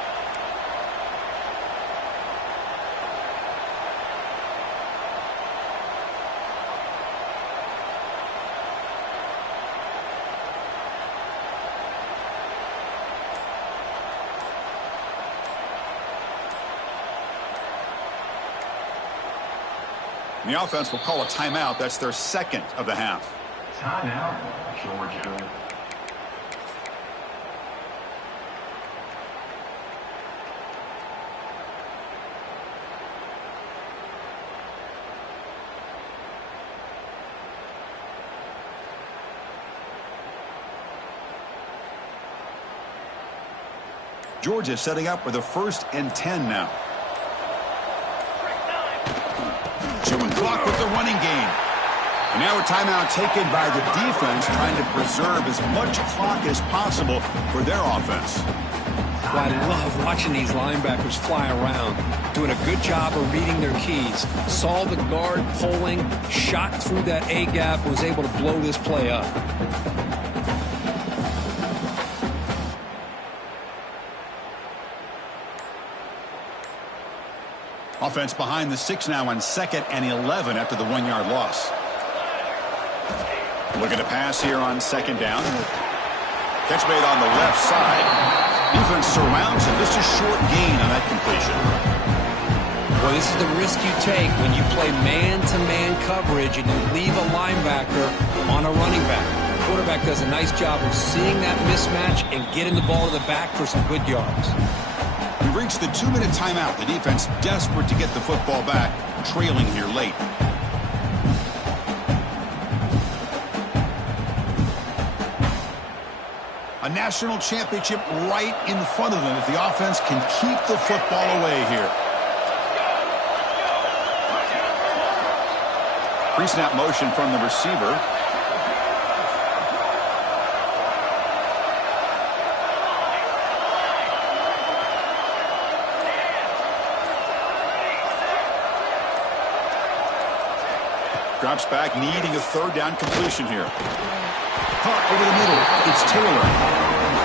The offense will call a timeout. That's their second of the half. Timeout, Georgia. Georgia setting up with a 1st and 10 now. Chewing clock with the running game. And now a timeout taken by the defense, trying to preserve as much clock as possible for their offense. Well, I love watching these linebackers fly around, doing a good job of reading their keys. Saw the guard pulling, shot through that A-gap, was able to blow this play up. Offense behind the 6 now on 2nd and 11 after the 1-yard loss. Looking to pass here on 2nd down. Catch made on the left side. Defense surrounds him. Just a short gain on that completion. Well, this is the risk you take when you play man-to-man coverage and you leave a linebacker on a running back. The quarterback does a nice job of seeing that mismatch and getting the ball to the back for some good yards. We've reached the 2-minute timeout. The defense desperate to get the football back, trailing here late. A national championship right in front of them if the offense can keep the football away here. Pre-snap motion from the receiver. Drops back, needing a 3rd down completion here. Caught over the middle. It's Taylor.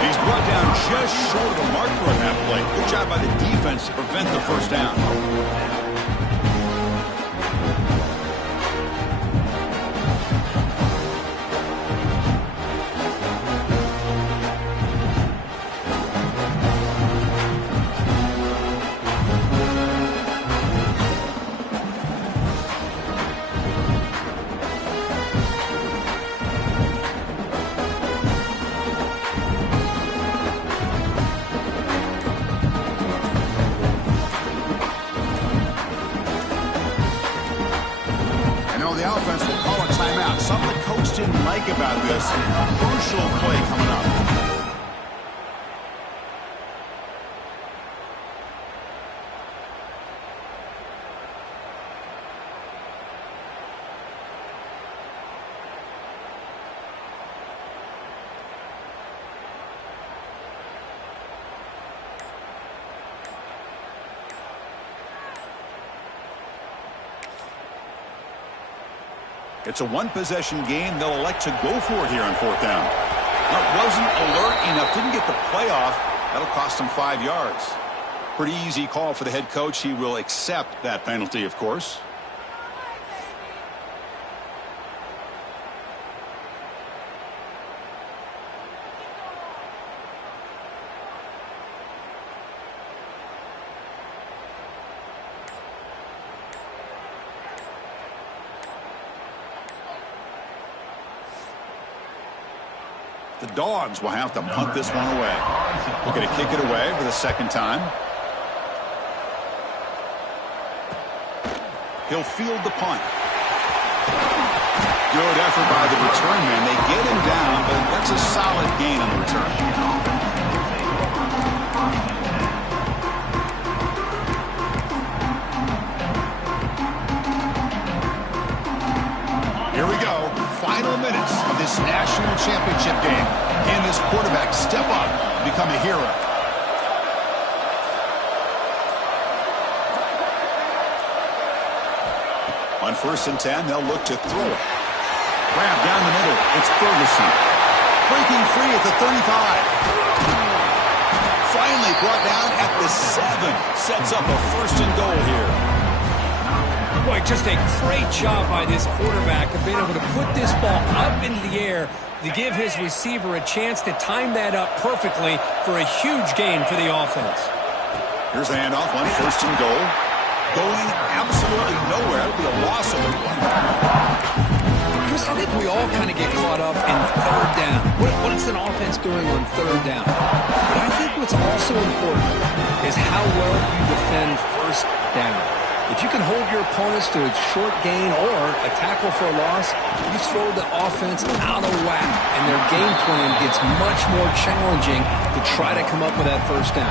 He's brought down just short of the marker on that play. Good job by the defense to prevent the 1st down. The offense will call a timeout. Something the coach didn't like about this. Crucial play coming up. It's a 1-possession game. They'll elect to go for it here on 4th down. That wasn't alert enough. Didn't get the playoff. That'll cost him 5 yards. Pretty easy call for the head coach. He will accept that penalty, of course. The Dogs will have to punt this one away. Looking to kick it away for the 2nd time. He'll field the punt. Good effort by the return man. They get him down, but that's a solid gain on the return. Here we On 1st and 10, they'll look to throw it. Grab down the middle. It's Ferguson. Breaking free at the 35. Finally brought down at the 7. Sets up a 1st and goal here. Boy, just a great job by this quarterback of being able to put this ball up into the air to give his receiver a chance to time that up perfectly for a huge gain for the offense. Here's a handoff on 1st and goal. Going absolutely nowhere. It'll be a loss of it. Chris, I think we all kind of get caught up in 3rd down. What is an offense doing on 3rd down? But I think what's also important is how well you defend 1st down. If you can hold your opponents to a short gain or a tackle for a loss, you throw the offense out of whack, and their game plan gets much more challenging to try to come up with that 1st down.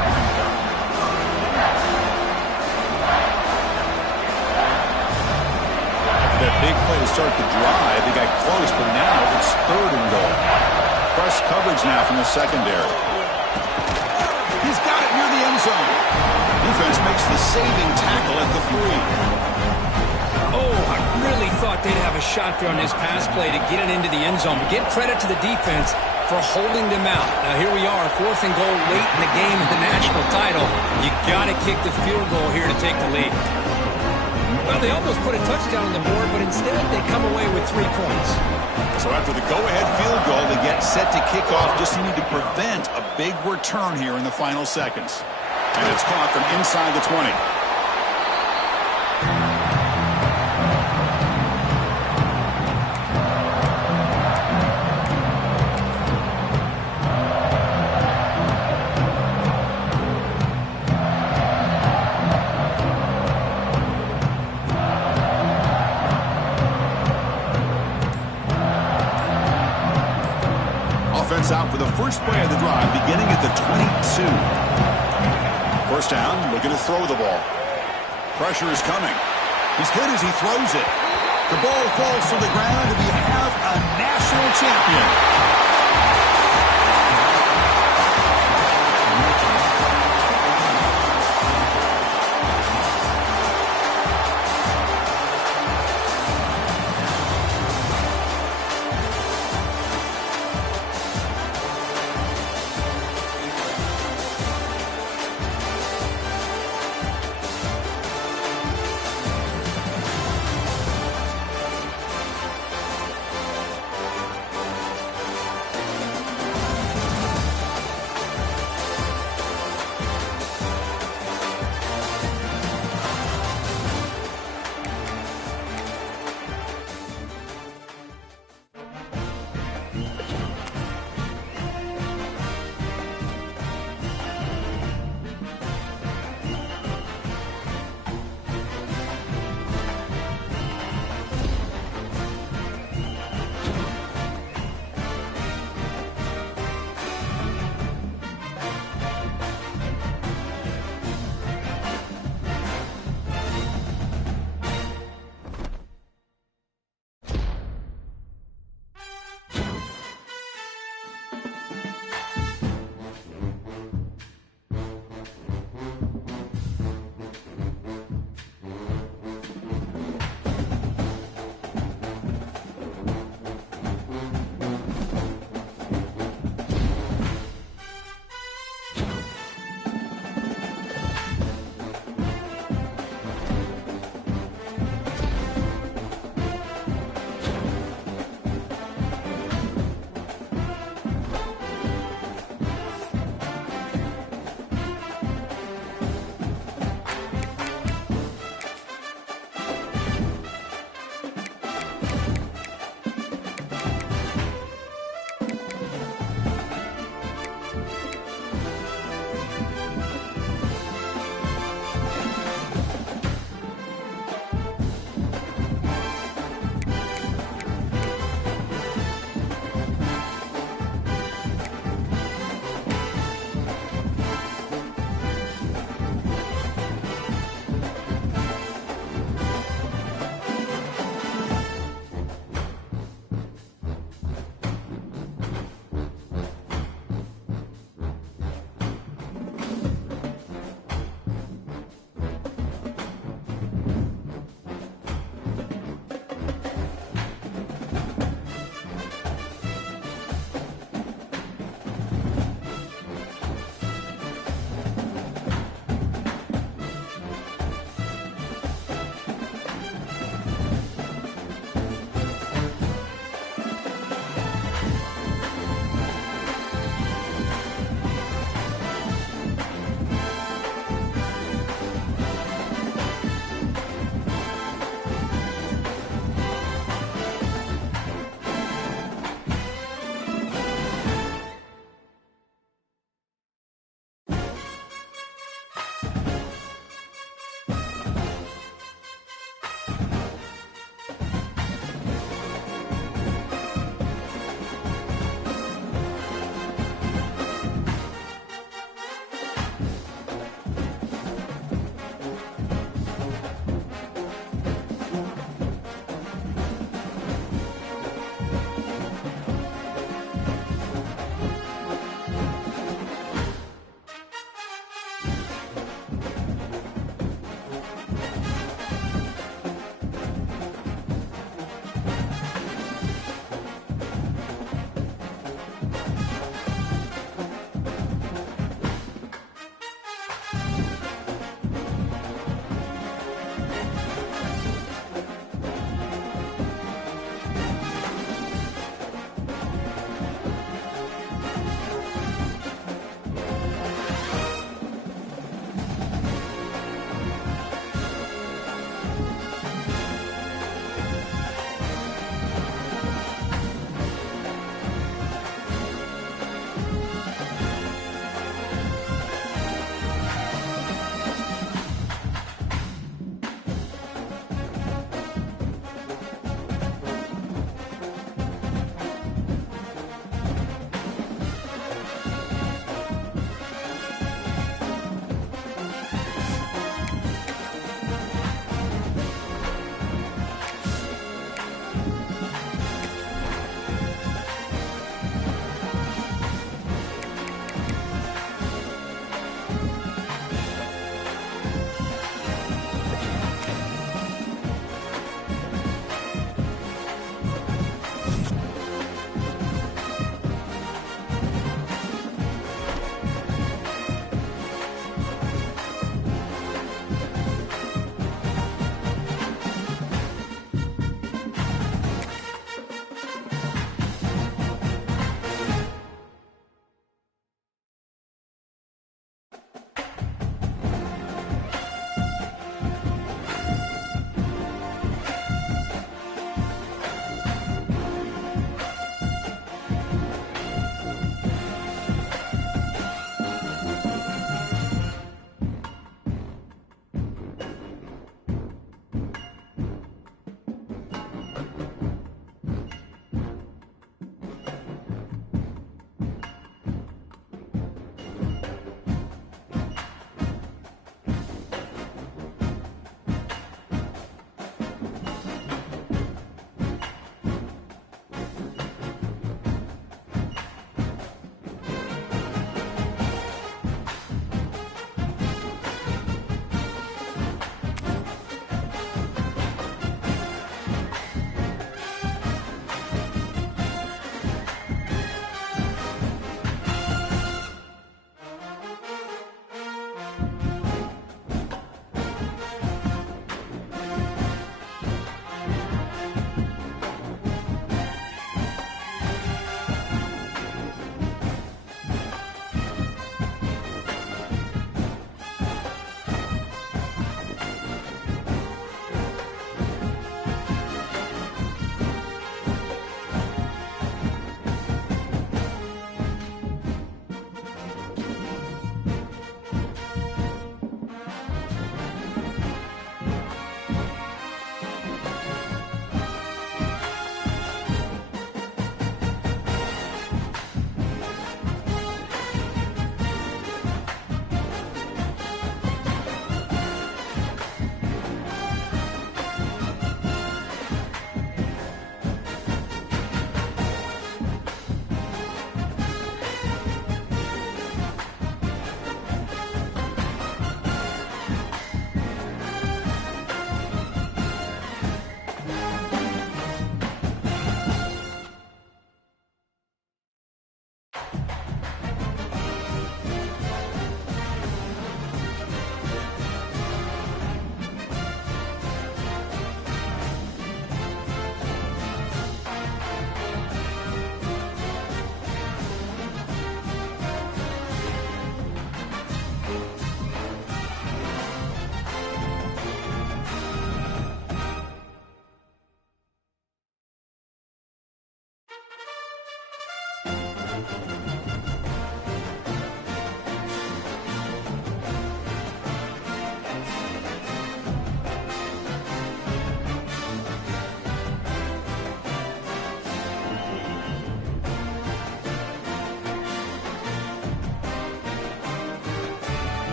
That big play to start the drive. They got close, but now it's 3rd and goal. Press coverage now from the secondary. He's got it near the end zone. Defense makes the saving tackle at the 3. Oh, I really thought they'd have a shot there on this pass play to get it into the end zone. But give credit to the defense for holding them out. Now here we are, 4th and goal late in the game in the national title. You got to kick the field goal here to take the lead. Well, they almost put a touchdown on the board, but instead they come away with 3 points. So after the go-ahead field goal, they get set to kick off. Just need to prevent a big return here in the final seconds. And it's caught from inside the 20. Out for the first play of the drive, beginning at the 22. 1st down, looking to throw the ball. Pressure is coming. He's hit as he throws it. The ball falls to the ground, and we have a national champion.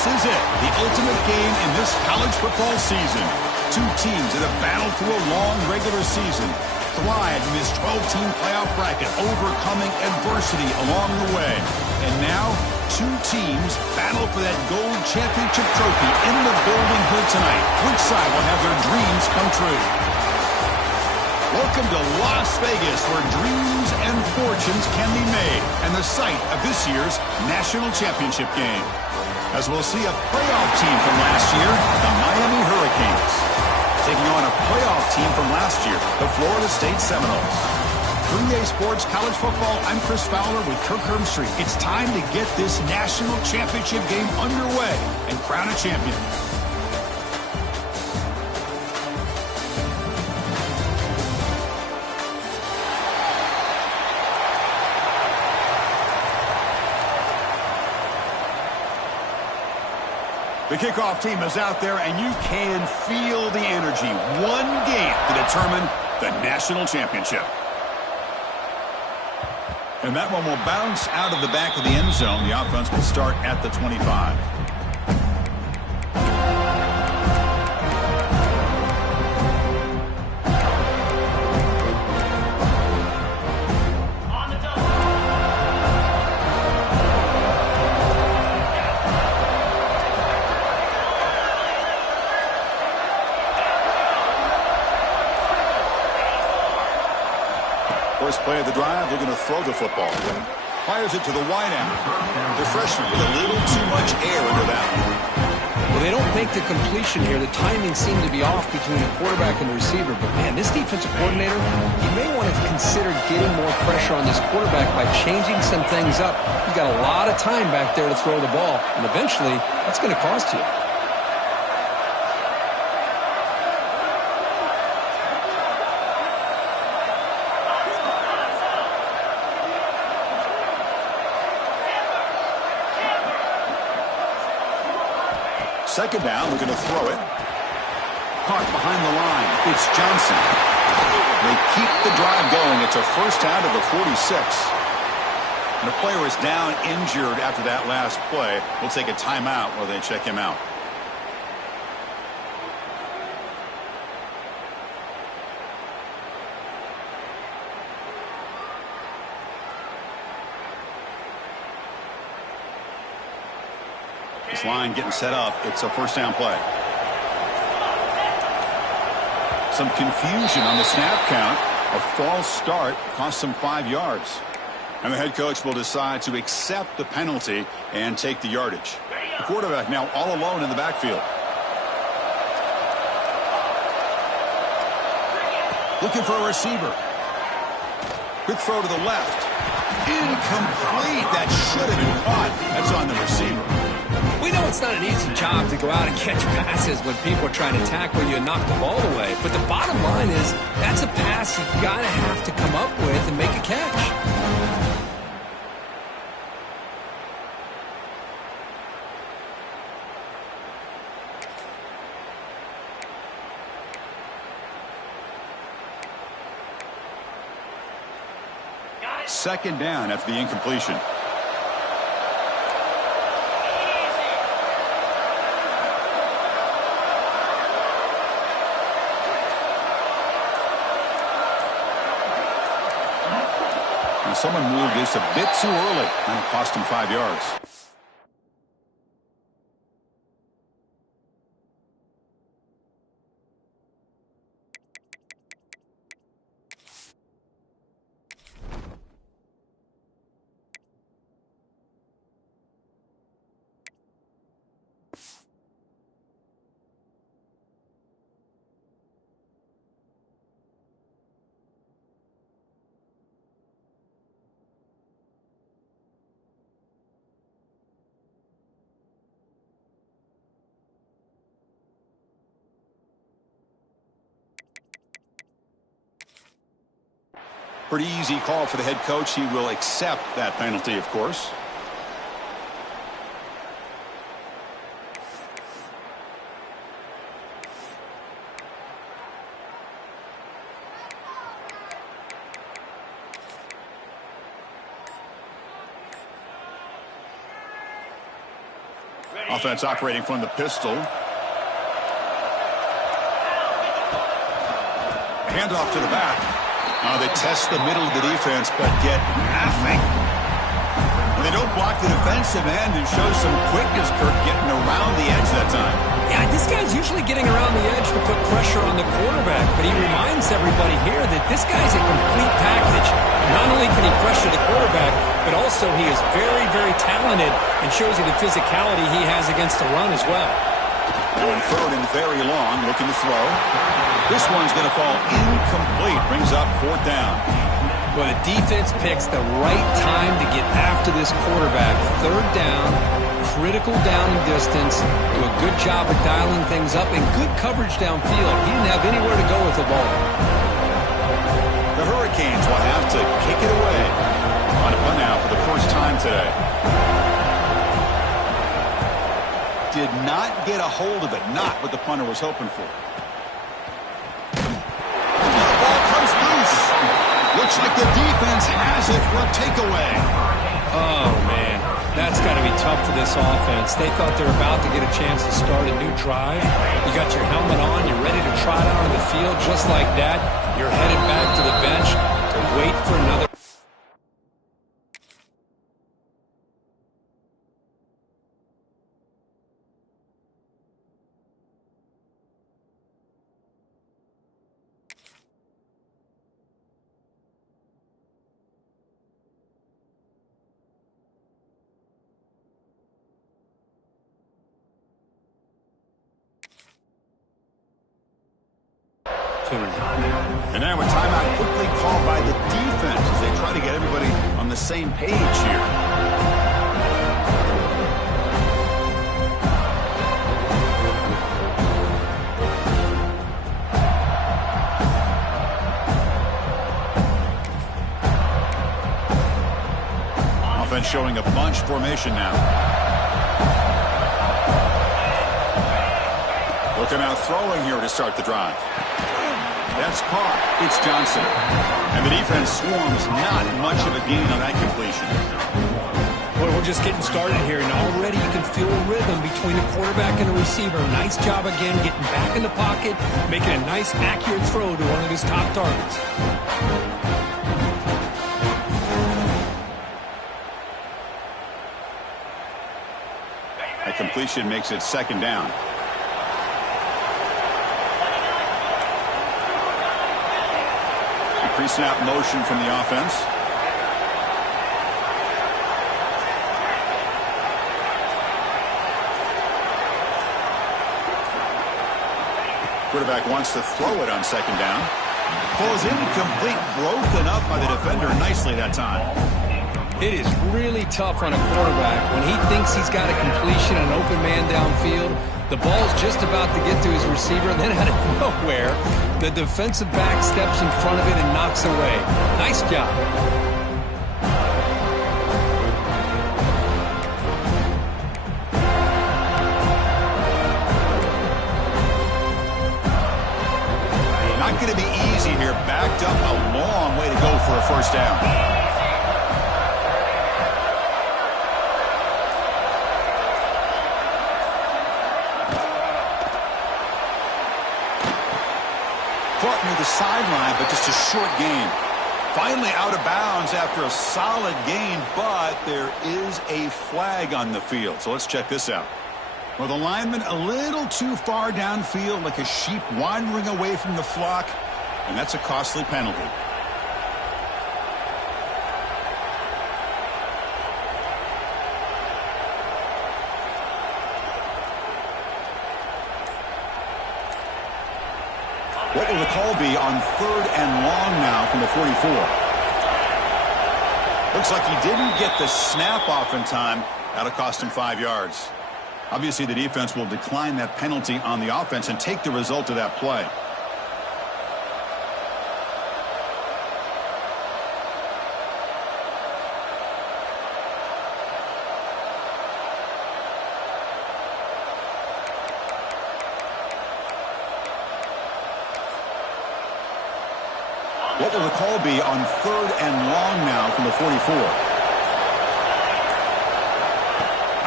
This is it, the ultimate game in this college football season. Two teams that have battled through a long regular season, thrived in this 12-team playoff bracket, overcoming adversity along the way. And now, two teams battle for that gold championship trophy in the building here tonight. Which side will have their dreams come true? Welcome to Las Vegas, where dreams and fortunes can be made, and the site of this year's national championship game. As we'll see a playoff team from last year, the Miami Hurricanes, taking on a playoff team from last year, the Florida State Seminoles. For EA Sports College Football, I'm Chris Fowler with Kirk Herbstreit. It's time to get this national championship game underway and crown a champion. The kickoff team is out there, and you can feel the energy. One game to determine the national championship. And that one will bounce out of the back of the end zone. The offense will start at the 25. First play of the drive, they're going to throw the football. Fires it to the wideout. The freshman with a little too much air under that one. Well, they don't make the completion here. The timing seemed to be off between the quarterback and the receiver. But, man, this defensive coordinator, he may want to consider getting more pressure on this quarterback by changing some things up. You've got a lot of time back there to throw the ball. And eventually, that's going to cost you. Second down, we're going to throw it. Caught behind the line. It's Johnson. They keep the drive going. It's a first down to the 46. And the player is down injured after that last play. We'll take a timeout while they check him out. This line getting set up. It's a first down play. Some confusion on the snap count. A false start cost them 5 yards. And the head coach will decide to accept the penalty and take the yardage. The quarterback now all alone in the backfield. Looking for a receiver. Quick throw to the left. Incomplete. That should have been caught. That's on the receiver. We know it's not an easy job to go out and catch passes when people are trying to tackle you and knock the ball away. But the bottom line is that's a pass you got to have to come up with and make a catch. Second down after the incompletion. Someone moved this a bit too early, and it cost him 5 yards. Pretty easy call for the head coach. He will accept that penalty, of course. Offense operating from the pistol. Handoff to the back. They test the middle of the defense, but get nothing. And they don't block the defensive end and show some quickness, Kirk, getting around the edge that time. Yeah, this guy's usually getting around the edge to put pressure on the quarterback, but he reminds everybody here that this guy's a complete package. Not only can he pressure the quarterback, but also he is very, very talented and shows you the physicality he has against the run as well. Going third and very long, looking to throw. This one's going to fall incomplete. Brings up fourth down. Well, Well, the defense picks the right time to get after this quarterback. Third down, critical down and distance. Do a good job of dialing things up and good coverage downfield. He didn't have anywhere to go with the ball. The Hurricanes will have to kick it away on a punt now for the first time today. Did not get a hold of it. Not what the punter was hoping for. The ball comes loose. Looks like the defense has it for a takeaway. Oh, man. That's got to be tough for this offense. They thought they were about to get a chance to start a new drive. You got your helmet on. You're ready to trot out on the field just like that. You're headed back to the bench to wait for another. And now a timeout quickly called by the defense as they try to get everybody on the same page here. Offense showing a bunch formation now. Looking out throwing here to start the drive. That's caught. It's Johnson. And the defense swarms. Not much of a gain on that completion. Well, we're just getting started here, and already you can feel a rhythm between the quarterback and the receiver. Nice job again getting back in the pocket, making a nice, accurate throw to one of his top targets. That completion makes it second down. Pre-snap motion from the offense. Quarterback wants to throw it on second down. Pulls incomplete, broken up by the defender nicely that time. It is really tough on a quarterback when he thinks he's got a completion, an open man downfield. The ball's just about to get to his receiver, and then out of nowhere, the defensive back steps in front of it and knocks away. Nice job. Not going to be easy here. Backed up a long way to go for a first down. Caught near the sideline, but just a short gain. Finally out of bounds after a solid gain, but there is a flag on the field. So let's check this out. Well, the lineman a little too far downfield, like a sheep wandering away from the flock, and that's a costly penalty. What will the call be on third and long now from the 44? Looks like he didn't get the snap off in time. That'll cost him 5 yards. Obviously, the defense will decline that penalty on the offense and take the result of that play. What will the call be on third and long now from the 44?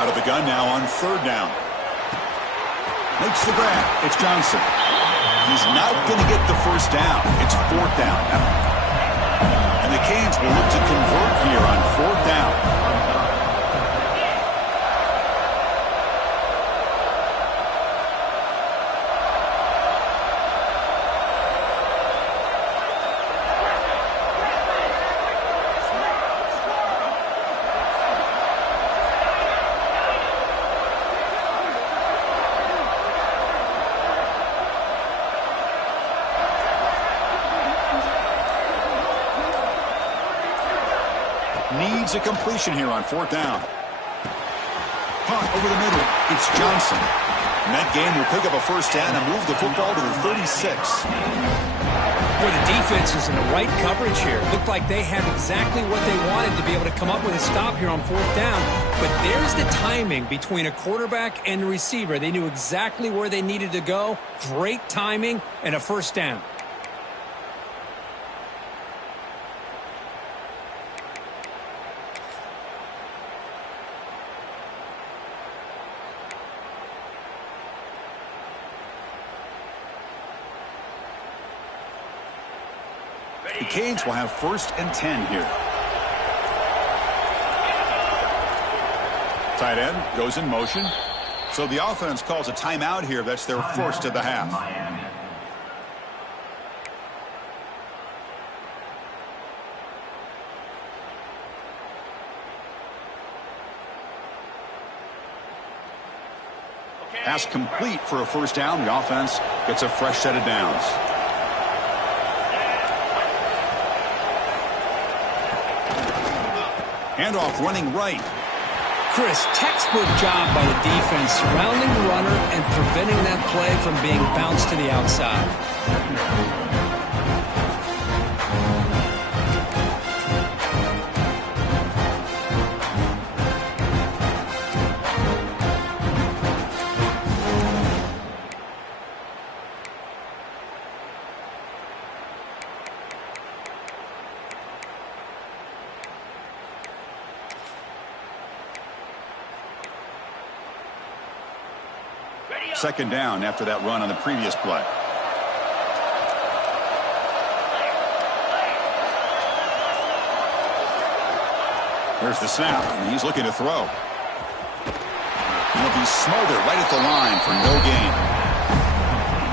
Out of the gun now on third down. Makes the grab. It's Johnson. He's not going to get the first down. It's fourth down now. And the Canes will look to convert here on fourth down. a completion here on 4th down. Caught over the middle. It's Johnson. And that game will pick up a first down and move the football to the 36. Boy, the defense is in the right coverage here. Looked like they had exactly what they wanted to be able to come up with a stop here on 4th down. But there's the timing between a quarterback and the receiver. They knew exactly where they needed to go. Great timing and a first down. The Canes will have 1st and 10 here. Tight end goes in motion. So the offense calls a timeout here. That's their first of the half. Pass complete for a first down. The offense gets a fresh set of downs. Handoff running right. Chris, textbook job by the defense surrounding the runner and preventing that play from being bounced to the outside. Second down after that run on the previous play. There's the snap, and he's looking to throw. He'll be smothered right at the line for no gain.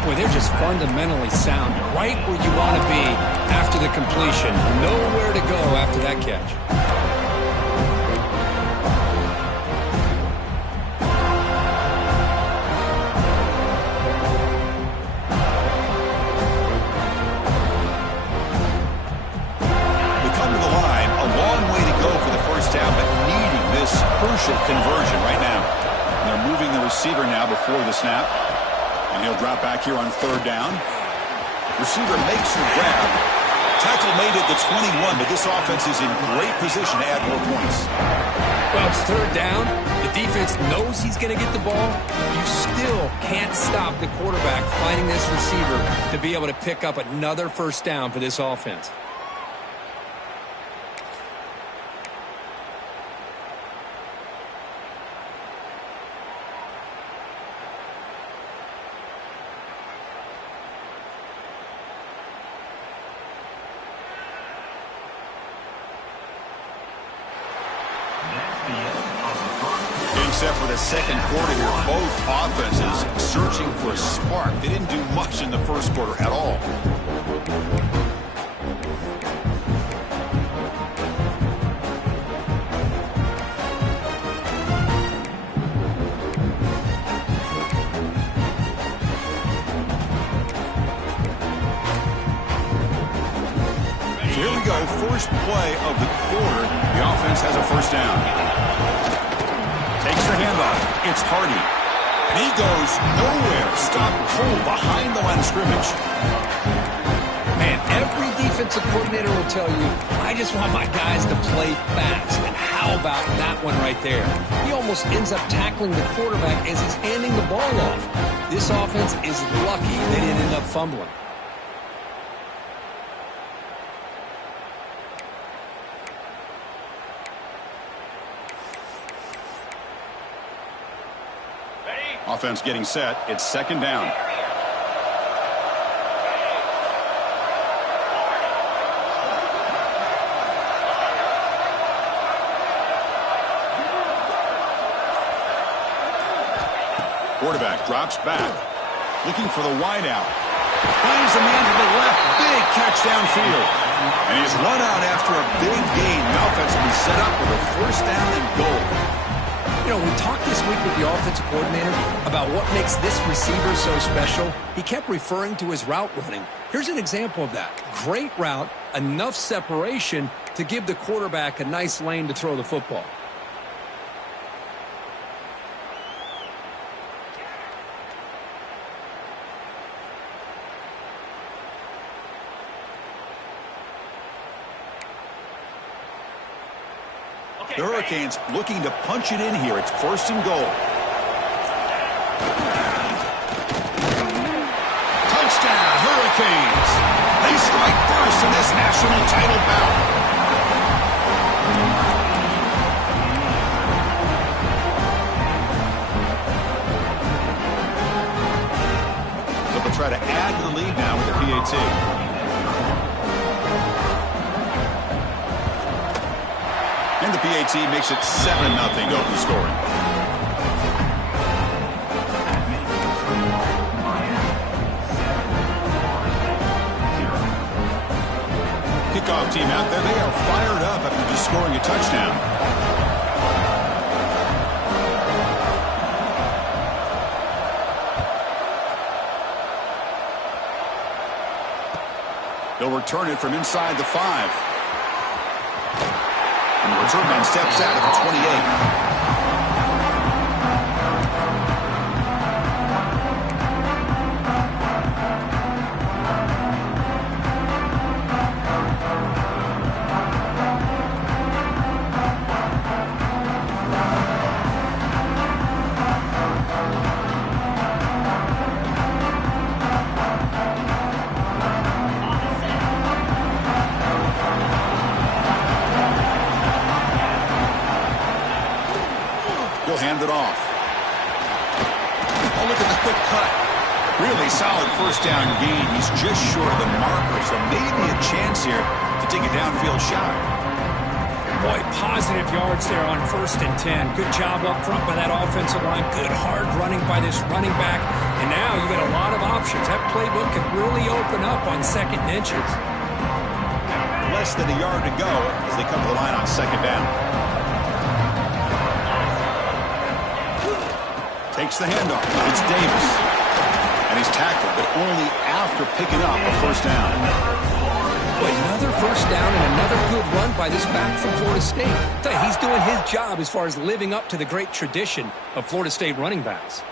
Boy, they're just fundamentally sound. Right where you want to be after the completion. Nowhere to go after that catch. Crucial conversion right now. And they're moving the receiver now before the snap. And he'll drop back here on 3rd down. Receiver makes the grab. Tackle made at the 21, but this offense is in great position to add more points. Well, it's 3rd down. The defense knows he's going to get the ball. You still can't stop the quarterback finding this receiver to be able to pick up another first down for this offense. Except for the second quarter here, both offenses searching for a spark. They didn't do much in the first quarter at all. So here we go, first play of the quarter. The offense has a first down. Takes the handoff. It's Hardy. And he goes nowhere. Stopped cold behind the line of scrimmage. Man, every defensive coordinator will tell you, I just want my guys to play fast. And how about that one right there? He almost ends up tackling the quarterback as he's handing the ball off. This offense is lucky they didn't end up fumbling. Offense getting set. It's 2nd down. Quarterback drops back. Looking for the wide out. Finds the man to the left. Big catch downfield. And he's run out after a big gain. The offense will be set up with a first down and goal. You know, we talked this week with the offensive coordinator about what makes this receiver so special. He kept referring to his route running. Here's an example of that. Great route, enough separation to give the quarterback a nice lane to throw the football. The Hurricanes looking to punch it in here. It's 1st and goal. Touchdown, Hurricanes. They strike first in this national title bout. They'll try to add to the lead now with the PAT. And the PAT makes it 7-0 to open scoring. Kickoff team out there. They are fired up after just scoring a touchdown. They'll return it from inside the 5. And the return man steps out at the 28. Hand it off. Oh, look at the quick cut. Really solid first down gain. He's just short of the marker, so maybe a chance here to take a downfield shot. Boy, positive yards there on 1st and 10. Good job up front by that offensive line. Good hard running by this running back. And now you got a lot of options. That playbook can really open up on 2nd and inches. Less than a yard to go as they come to the line on 2nd down. Takes the handoff. It's Davis. And he's tackled, but only after picking up a 1st down. Boy, another 1st down and another good run by this back from Florida State. He's doing his job as far as living up to the great tradition of Florida State running backs.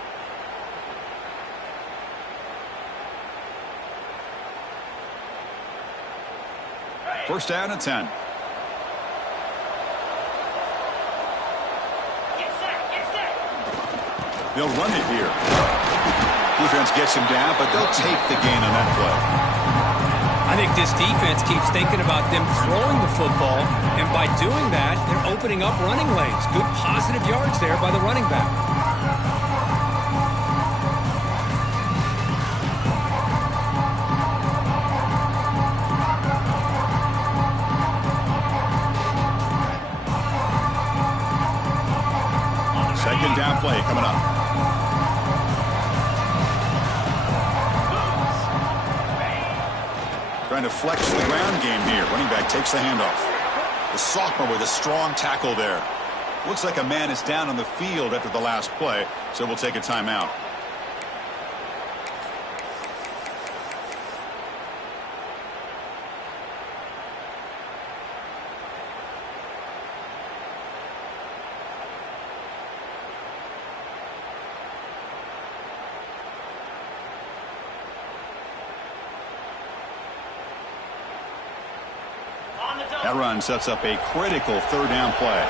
First down and 10. They'll run it here. Defense gets him down, but they'll take the gain on that play. I think this defense keeps thinking about them throwing the football, and by doing that, they're opening up running lanes. Good positive yards there by the running back. Second down play coming up. Trying to flex the ground game here. Running back takes the handoff. The sophomore with a strong tackle there. Looks like a man is down on the field after the last play, so we'll take a timeout. That run sets up a critical 3rd down play.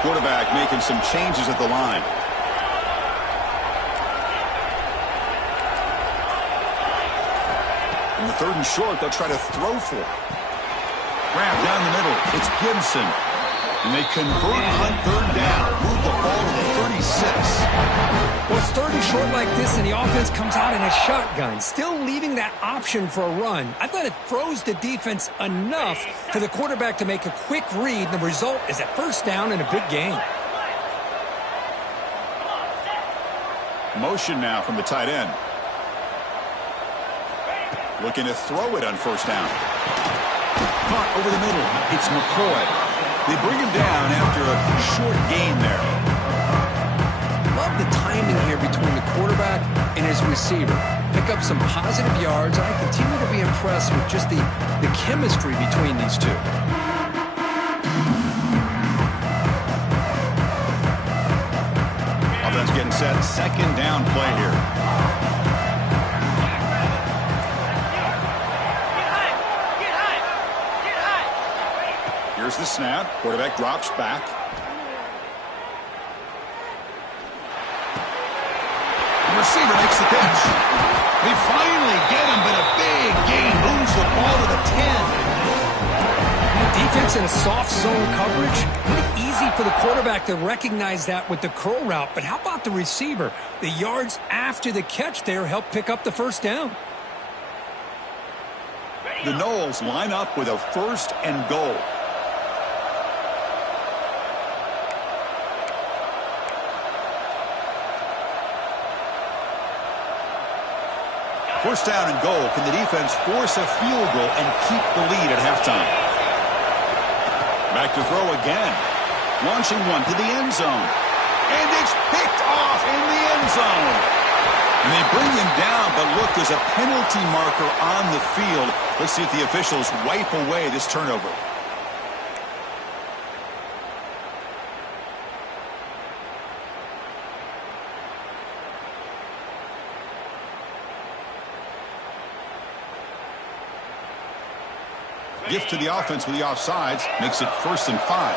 Quarterback making some changes at the line. In the 3rd and short, they'll try to throw for it. Grab down the middle. It's Gibson. And they convert on 3rd down. Move the ball to the 36. Well, it's 3rd and short like this, and the offense comes out in a shotgun, still leaving that option for a run. I thought it throws the defense enough for the quarterback to make a quick read. The result is a 1st down and a big gain. Motion now from the tight end. Looking to throw it on 1st down. Caught over the middle. It's McCoy. They bring him down after a short gain there. Love the timing here between the quarterback and his receiver. Pick pick up some positive yards, and I continue to be impressed with just the chemistry between these two. Offense getting set. Second down play here. Here's the snap. Quarterback drops back. The receiver makes the catch. They finally get him, but a big gain moves the ball to the 10. Defense in a soft zone coverage. Pretty easy for the quarterback to recognize that with the curl route. But how about the receiver? The yards after the catch there help pick up the first down. The Noles line up with a 1st and goal. First down and goal. Can the defense force a field goal and keep the lead at halftime? Back to throw again. Launching one to the end zone. And it's picked off in the end zone. And they bring him down, but look, there's a penalty marker on the field. Let's see if the officials wipe away this turnover. Gift to the offense with the offsides. Makes it 1st and 5.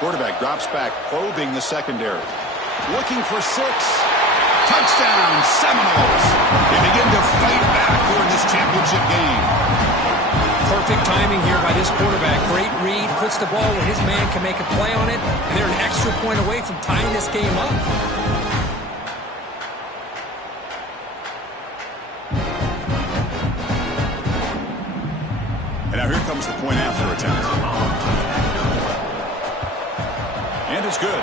Quarterback drops back, probing the secondary. Looking for 6. Touchdown, Seminoles. They begin to fight back here in this championship game. Perfect timing here by this quarterback. Great read. Puts the ball where his man can make a play on it. And they're an extra point away from tying this game up. And now here comes the point after attempt. And it's good.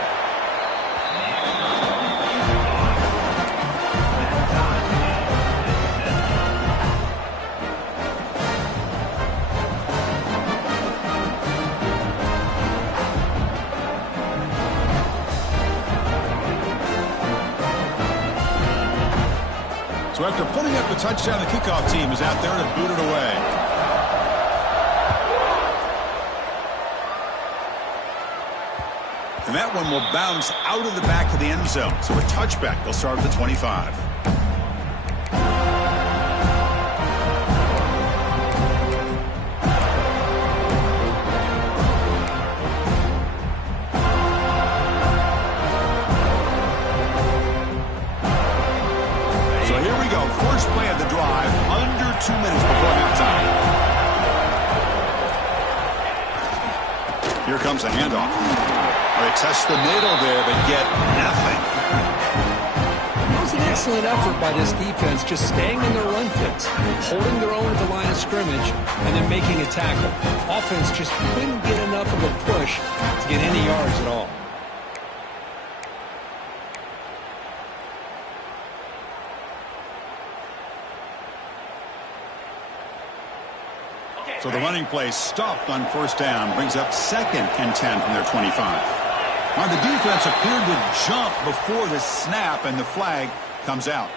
So after putting up the touchdown, the kickoff team is out there to boot it away. And that one will bounce out of the back of the end zone. So a touchback. They'll start at the 25. So here we go. First play of the drive. Under 2 minutes before halftime. Here comes a handoff. They test the middle there, but get nothing. It was an excellent effort by this defense, just staying in their run fits, holding their own at the line of scrimmage, and then making a tackle. Offense just couldn't get enough of a push to get any yards at all. So the running play stopped on first down, brings up 2nd and 10 from their 25. Now the defense appeared to jump before the snap, and the flag comes out.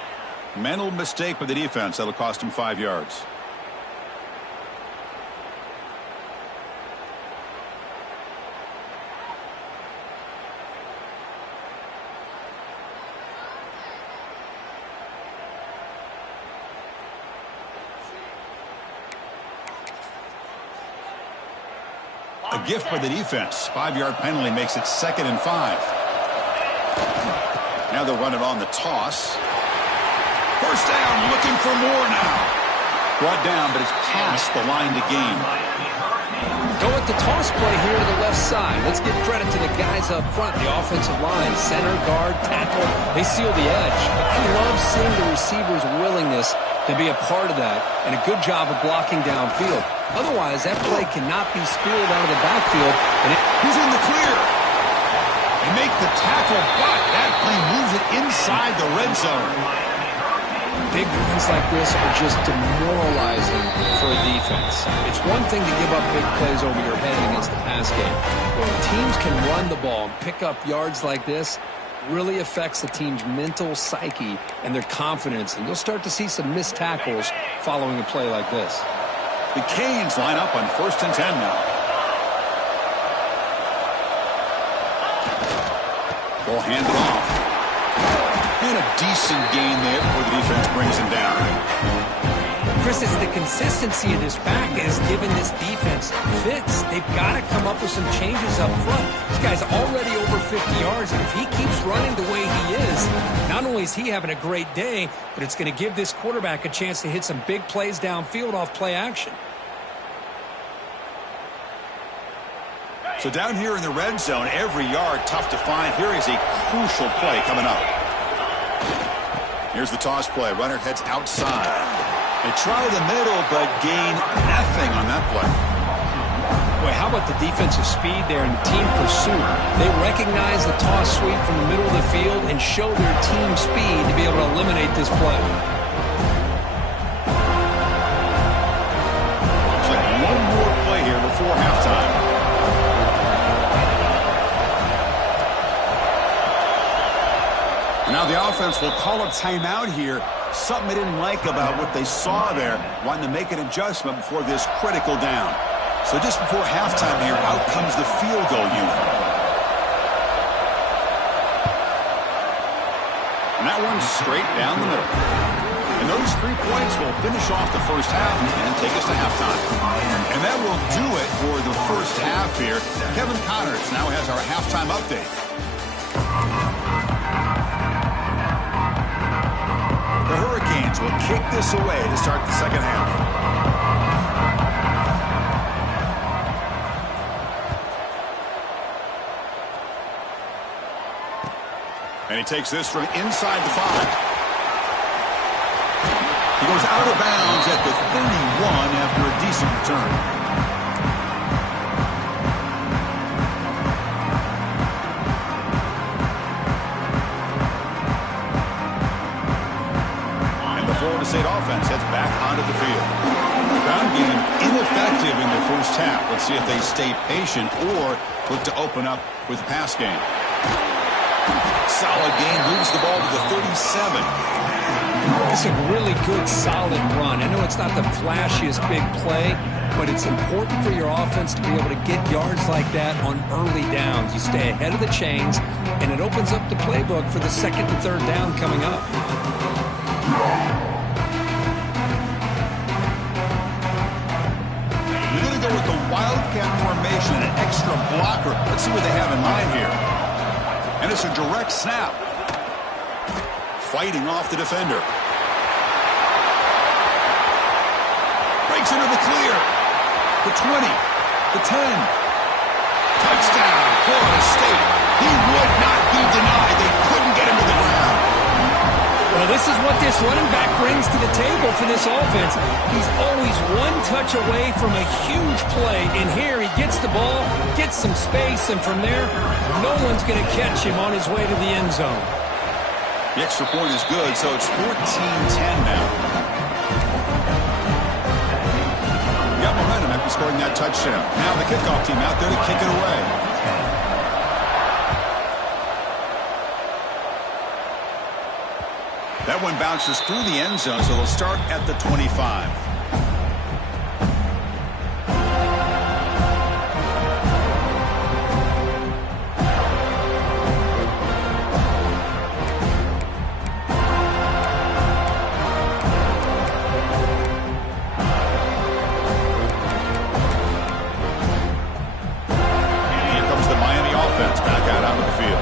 Mental mistake by the defense. That'll cost him 5 yards. A gift for the defense. 5-yard penalty makes it 2nd and 5. Now they'll run it on the toss. First down, looking for more now. Brought down, but it's past the line to gain. Go with the toss play here to the left side. Let's give credit to the guys up front, the offensive line, center, guard, tackle. They seal the edge. I love seeing the receiver's willingness to be a part of that, and a good job of blocking downfield. Otherwise, that play cannot be spilled out of the backfield. And he's in the clear. They make the tackle, but that play moves it inside the red zone. big runs like this are just demoralizing for a defense. It's one thing to give up big plays over your head against the pass game. But when teams can run the ball and pick up yards like this, really affects the team's mental psyche and their confidence. And you'll start to see some missed tackles following a play like this. The Canes line up on 1st and 10 now. Ball handed off. And a decent gain there before the defense brings him down. Chris, it's the consistency of this back has given this defense fits. They've got to come up with some changes up front. This guy's already over 50 yards, and if he keeps running the way he is, not only is he having a great day, but it's going to give this quarterback a chance to hit some big plays downfield off play action. So down here in the red zone, every yard tough to find. Here is a crucial play coming up. Here's the toss play. Runner heads outside. They try the middle, but gain nothing on that play. Boy, how about the defensive speed there and the team pursuit? They recognize the toss sweep from the middle of the field and show their team speed to be able to eliminate this play. Looks like one more play here before halftime. Now the offense will call a timeout here. Something they didn't like about what they saw there, wanting to make an adjustment before this critical down. So just before halftime here, out comes the field goal unit. And that one's straight down the middle. And those 3 points will finish off the first half and take us to halftime. And that will do it for the first half here. Kevin Connors now has our halftime update. The Hurricanes will kick this away to start the second half. And he takes this from inside the 5. He goes out of bounds at the 31 after a decent return. Florida State offense heads back onto the field. Ground game ineffective in the first half. Let's see if they stay patient or look to open up with the pass game. Solid gain, moves the ball to the 37. It's a really good, solid run. I know it's not the flashiest big play, but it's important for your offense to be able to get yards like that on early downs. You stay ahead of the chains, and it opens up the playbook for the second and third down coming up. With the Wildcat formation and an extra blocker. Let's see what they have in mind here. And it's a direct snap. Fighting off the defender. Breaks into the clear. The 20. The 10. Touchdown, Florida State. He would not be denied. They couldn't get him to the ground. Well, this is what this running back brings to the table for this offense. He's always one touch away from a huge play. And here he gets the ball, gets some space, and from there, no one's going to catch him on his way to the end zone. The extra point is good, so it's 14-10 now. Got momentum after scoring that touchdown. Now the kickoff team out there to kick it away. That one bounces through the end zone, so they'll start at the 25. Here comes the Miami offense back out onto the field.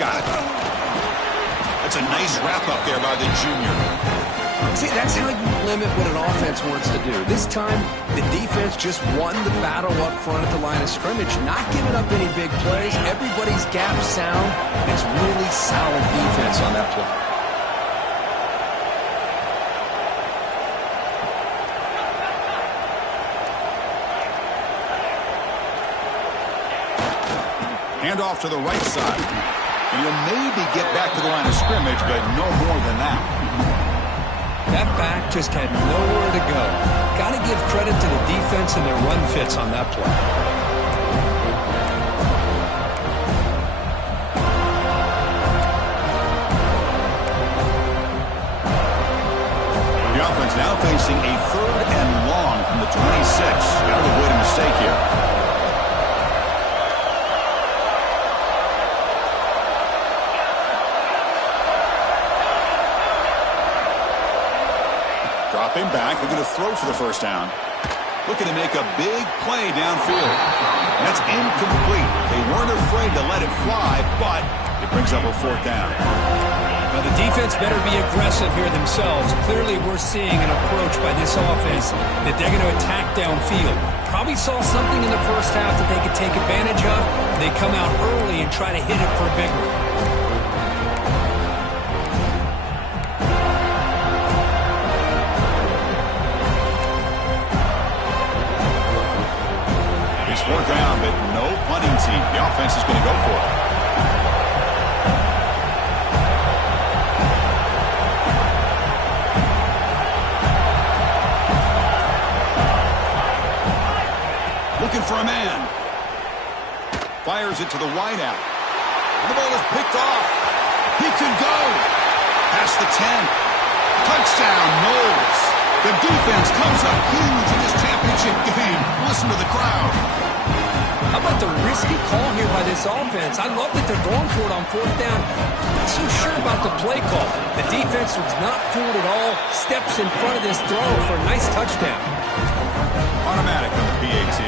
Got it. That's a nice wrap-up there by the junior. See, that's how you limit what an offense wants to do. This time, the defense just won the battle up front at the line of scrimmage, not giving up any big plays. Everybody's gap sound. It's really solid defense on that play. Hand off to the right side. And he'll maybe get back to the line of scrimmage, but no more than that. That back just had nowhere to go. Got to give credit to the defense and their run fits on that play. The offense now facing a 3rd and long from the 26. Got to avoid a mistake here. Dropping back, they're going to throw for the first down. Looking to make a big play downfield. That's incomplete. They weren't afraid to let it fly, but it brings up a 4th down. Now the defense better be aggressive here themselves. Clearly we're seeing an approach by this offense that they're going to attack downfield. Probably saw something in the first half that they could take advantage of. They come out early and try to hit it for a big one. It's 4th down, but no punting team. The offense is going to go for it. Looking for a man. Fires it to the wideout. The ball is picked off. He could go. Past the 10. Touchdown, Knowles. The defense comes up huge in this championship game. Listen to the crowd. How about the risky call here by this offense? I love that they're going for it on 4th down. Not so sure about the play call. The defense was not fooled at all. Steps in front of this throw for a nice touchdown. Automatic on the PAT.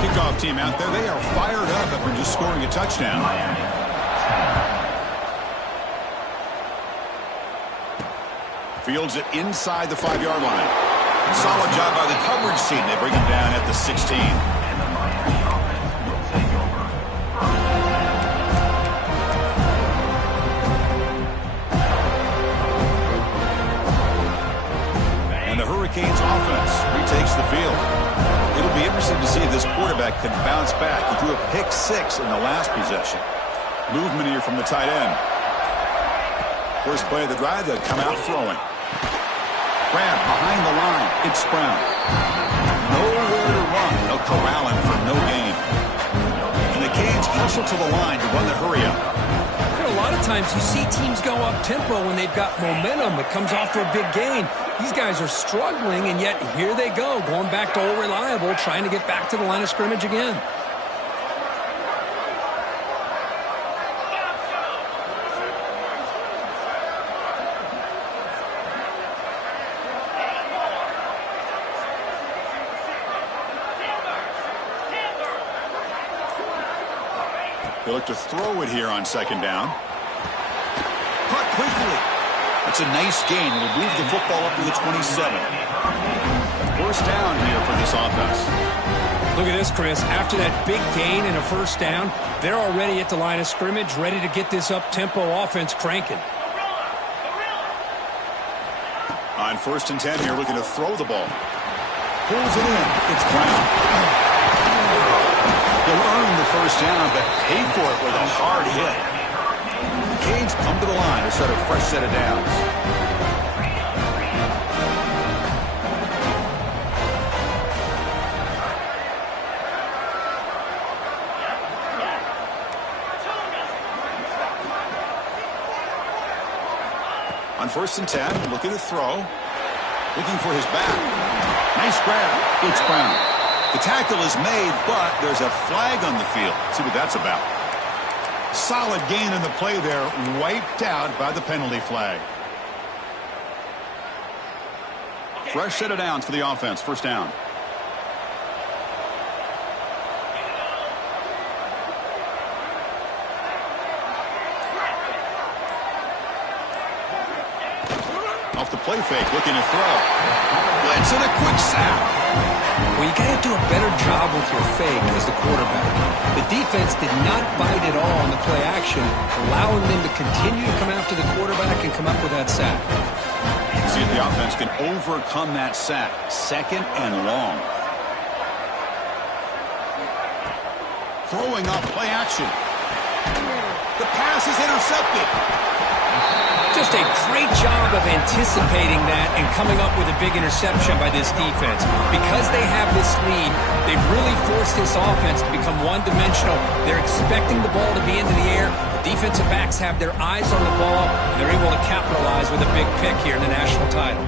Kickoff team out there, they are fired up after just scoring a touchdown. Fields it inside the 5-yard line. Solid job by the coverage team. They bring him down at the 16. And the Hurricanes offense retakes the field. It'll be interesting to see if this quarterback can bounce back. He threw a pick-6 in the last possession. Movement here from the tight end. First play of the drive, they'll come out throwing. Grab behind the line. It's Brown. Nowhere to run. They'll corral him for no gain. And the Canes hustle to the line to run the hurry up. A lot of times you see teams go up-tempo when they've got momentum. It comes after a big gain. These guys are struggling, and yet here they go, going back to old reliable, trying to get back to the line of scrimmage again. They look to throw it here on 2nd down. Caught quickly. That's a nice gain. Will move the football up to the 27. 1st down here for this offense. Look at this, Chris. After that big gain and a 1st down, they're already at the line of scrimmage, ready to get this up-tempo offense cranking. On 1st and 10 here, looking to throw the ball. Pulls it in. It's Brown. They'll earn the 1st down, but pay for it with a hard hit. The Canes come to the line to start a fresh set of downs. On 1st and 10, looking to throw. Looking for his back. Nice grab. It's Brown. The tackle is made, but there's a flag on the field. Let's see what that's about. Solid gain in the play there, wiped out by the penalty flag. Fresh set of downs for the offense. 1st down. Off the play fake, looking to throw. Blitz and a quick sack. Well, you got to do a better job with your fake as the quarterback. The defense did not bite at all on the play action, allowing them to continue to come after the quarterback and come up with that sack. See if the offense can overcome that sack. 2nd and long. Throwing off play action. The pass is intercepted. Just a great job of anticipating that and coming up with a big interception by this defense. Because they have this lead, they've really forced this offense to become one-dimensional. They're expecting the ball to be into the air. The defensive backs have their eyes on the ball, and they're able to capitalize with a big pick here in the national title.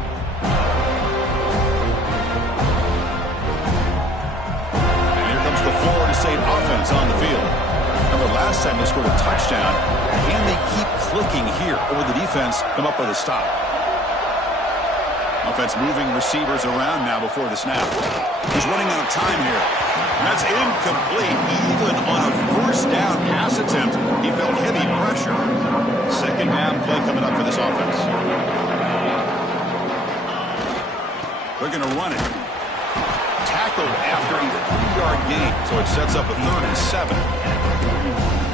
And here comes the Florida State offense on the field. Remember last time they scored a touchdown. Can they keep clicking here, or will the defense come up with a stop? Offense moving receivers around now before the snap. He's running out of time here. And that's incomplete. Even on a first down pass attempt, he felt heavy pressure. Second down play coming up for this offense. They're going to run it. Tackled after a 3-yard gain, so it sets up a 3rd and 7.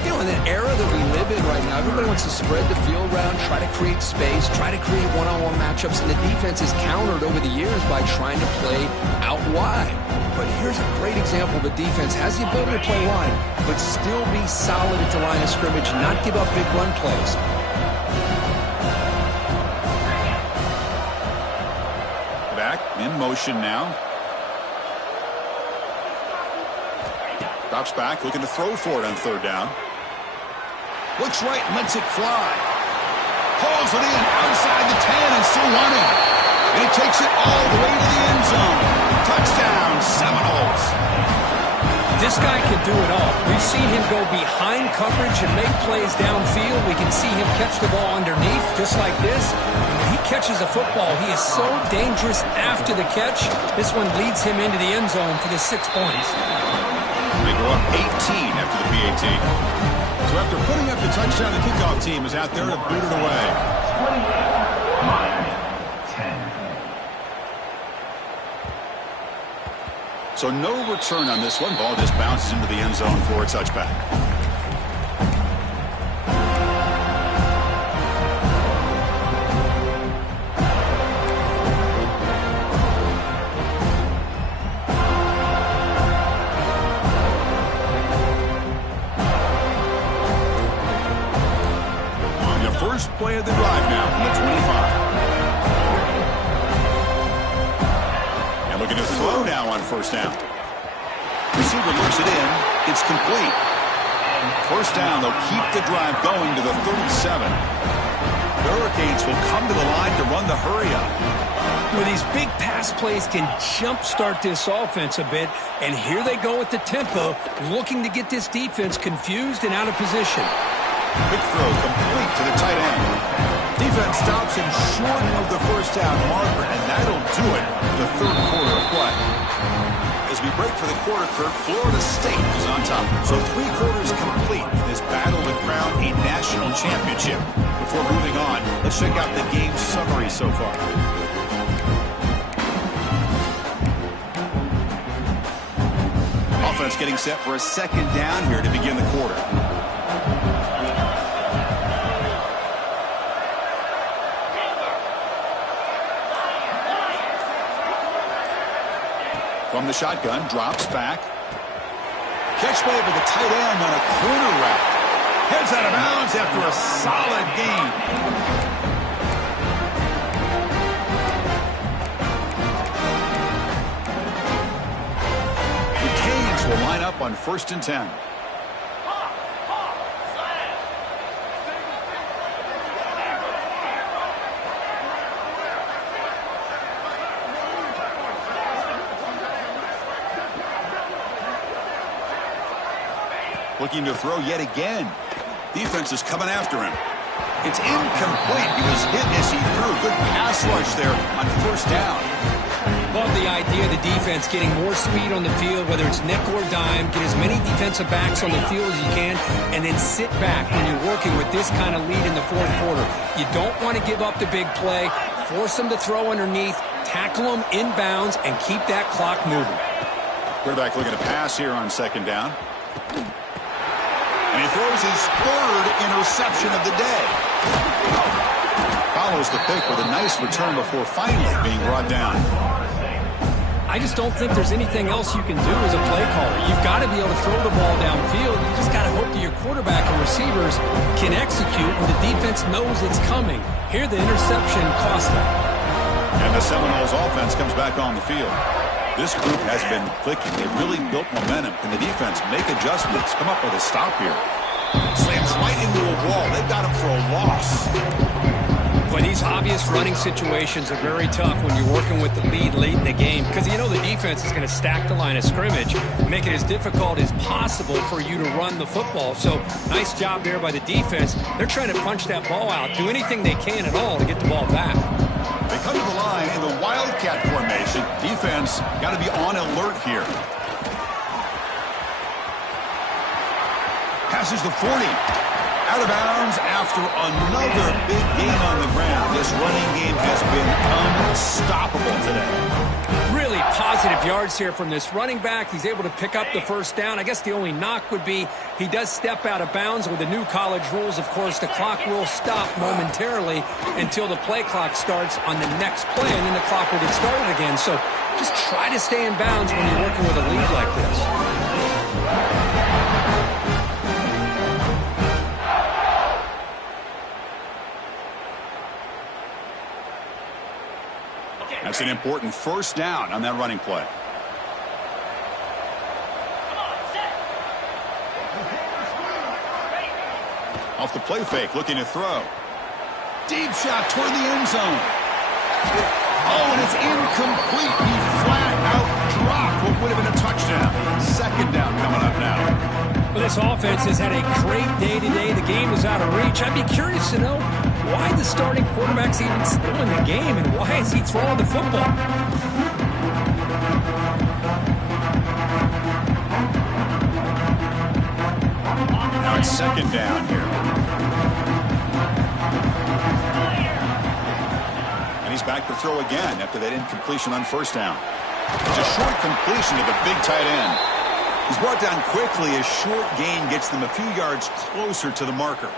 You know, in the era that we live in right now, everybody wants to spread the field around, try to create space, try to create one-on-one matchups, and the defense is countered over the years by trying to play out wide. But here's a great example. The defense has the ability to play wide, but still be solid at the line of scrimmage, not give up big run plays. Back in motion now. Drops back, looking to throw for it on 3rd down. Looks right and lets it fly. Pulls it in outside the 10 and still running. And he takes it all the way to the end zone. Touchdown, Seminoles. This guy can do it all. We've seen him go behind coverage and make plays downfield. We can see him catch the ball underneath just like this. When he catches a football, he is so dangerous after the catch. This one leads him into the end zone for the 6 points. They go up 18 after the PAT. So after putting up the touchdown, the kickoff team is out there to boot it away. 10. So no return on this one. Ball just bounces into the end zone for a touchback. First play of the drive now from the 25. And looking to throw now on 1st down. Receiver looks it in. It's complete. 1st down, they'll keep the drive going to the 37. The Hurricanes will come to the line to run the hurry-up. Well, these big pass plays can jumpstart this offense a bit, and here they go with the tempo, looking to get this defense confused and out of position. Quick throw complete to the tight end. Defense stops him short of the 1st down marker, and that'll do it the 3rd quarter of play. As we break for the quarter, Kirk, Florida State is on top. So 3 quarters complete in this battle to crown a national championship. Before moving on, let's check out the game summary so far. Offense getting set for a 2nd down here to begin the quarter. From the shotgun, drops back. Catch play by the tight end on a corner route. Heads out of bounds after a solid gain. The Canes will line up on 1st and 10. Looking to throw yet again. Defense is coming after him. It's incomplete. He was hit as he threw. Good pass rush there on 1st down. Love the idea of the defense getting more speed on the field, whether it's nickel or dime, get as many defensive backs on the field as you can, and then sit back when you're working with this kind of lead in the 4th quarter. You don't want to give up the big play, force them to throw underneath, tackle them inbounds, and keep that clock moving. Quarterback looking to pass here on 2nd down. And he throws his 3rd interception of the day. Follows the pick with a nice return before finally being brought down. I just don't think there's anything else you can do as a play caller. You've got to be able to throw the ball downfield. You just got to hope that your quarterback and receivers can execute when the defense knows it's coming. Here, the interception cost them. And the Seminoles offense comes back on the field. This group has been clicking. They've really built momentum. Can the defense make adjustments? Come up with a stop here. Slams right into a wall. They've got him for a loss. But these obvious running situations are very tough when you're working with the lead late in the game because you know the defense is going to stack the line of scrimmage, make it as difficult as possible for you to run the football. So nice job there by the defense. They're trying to punch that ball out, do anything they can at all to get the ball back. They come to the line in the Wildcat formation. Defense got to be on alert here. Passes the 40. Out of bounds after another big gain on the ground. This running game has been unstoppable today. Really positive yards here from this running back. He's able to pick up the first down. I guess the only knock would be he does step out of bounds with the new college rules. Of course, the clock will stop momentarily until the play clock starts on the next play, and then the clock will get started again. So just try to stay in bounds when you're working with a lead like this. That's an important first down on that running play. Off the play fake, looking to throw. Deep shot toward the end zone. Oh, and it's incomplete. He flat out dropped what would have been a touchdown. Second down coming up now. Well, this offense has had a great day today. The game is out of reach. I'd be curious to know why the starting quarterback's even still in the game and why is he throwing the football? Now it's second down here. And he's back to throw again after that incompletion on first down. It's a short completion to the big tight end. He's brought down quickly. A short gain gets them a few yards closer to the marker.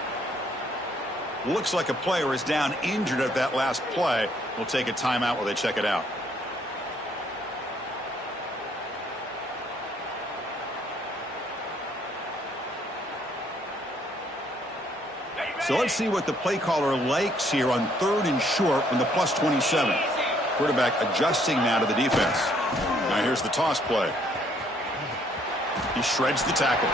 Looks like a player is down injured at that last play. We'll take a timeout while they check it out. So let's see what the play caller likes here on 3rd and short from the +27. Quarterback adjusting now to the defense. Now here's the toss play. He shreds the tackle.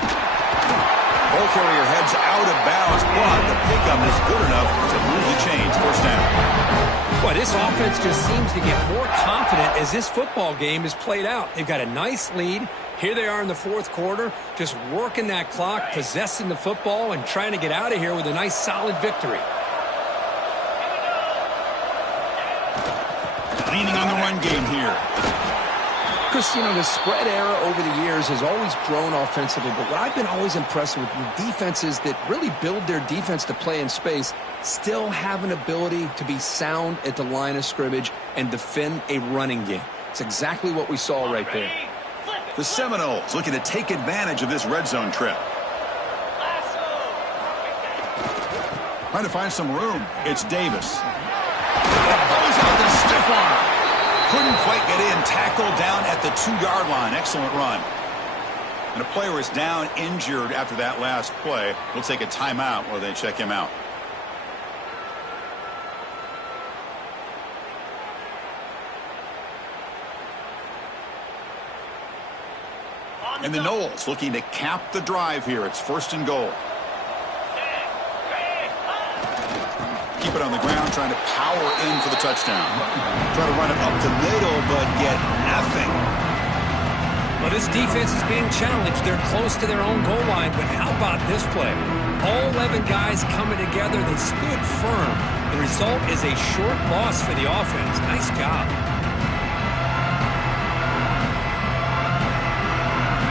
Ball carrier heads out of bounds, but the pickup is good enough to move the chains. First down. Boy, this offense just seems to get more confident as this football game is played out. They've got a nice lead. Here they are in the 4th quarter, just working that clock, possessing the football, and trying to get out of here with a nice, solid victory. Leaning on the run game here. Chris, you know, the spread era over the years has always grown offensively, but what I've been always impressed with defenses that really build their defense to play in space still have an ability to be sound at the line of scrimmage and defend a running game. It's exactly what we saw right there. The Seminoles looking to take advantage of this red zone trip. Trying to find some room. It's Davis. Goes out the stiff arm. Couldn't quite get in. Tackled down at the 2-yard line. Excellent run. And a player is down injured after that last play. We'll take a timeout while they check him out. And the Noles looking to cap the drive here. It's 1st and goal. Keep it on the ground, trying to power in for the touchdown. Try to run it up the middle, but get nothing. Well, this defense is being challenged. They're close to their own goal line, but how about this play? All 11 guys coming together. They stood firm. The result is a short loss for the offense. Nice job.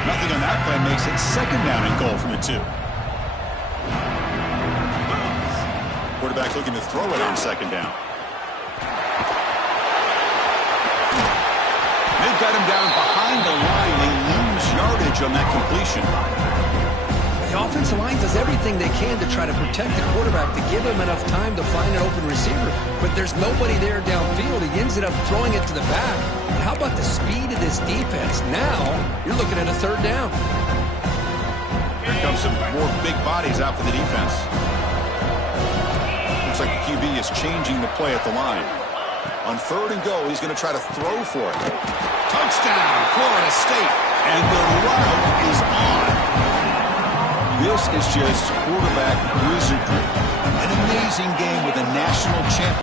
Nothing on that play makes it 2nd down and goal from the 2. Quarterback looking to throw it on 2nd down. They've got him down behind the line. They lose yardage on that completion. The offensive line does everything they can to try to protect the quarterback, to give him enough time to find an open receiver. But there's nobody there downfield. He ends up throwing it to the back. And how about the speed of this defense? Now you're looking at a third down. Here comes some more big bodies out for the defense. Looks like the QB is changing the play at the line. On 3rd and goal, he's going to try to throw for it. Touchdown, Florida State. And the route is on. This is just quarterback wizardry. An amazing game with a national champion.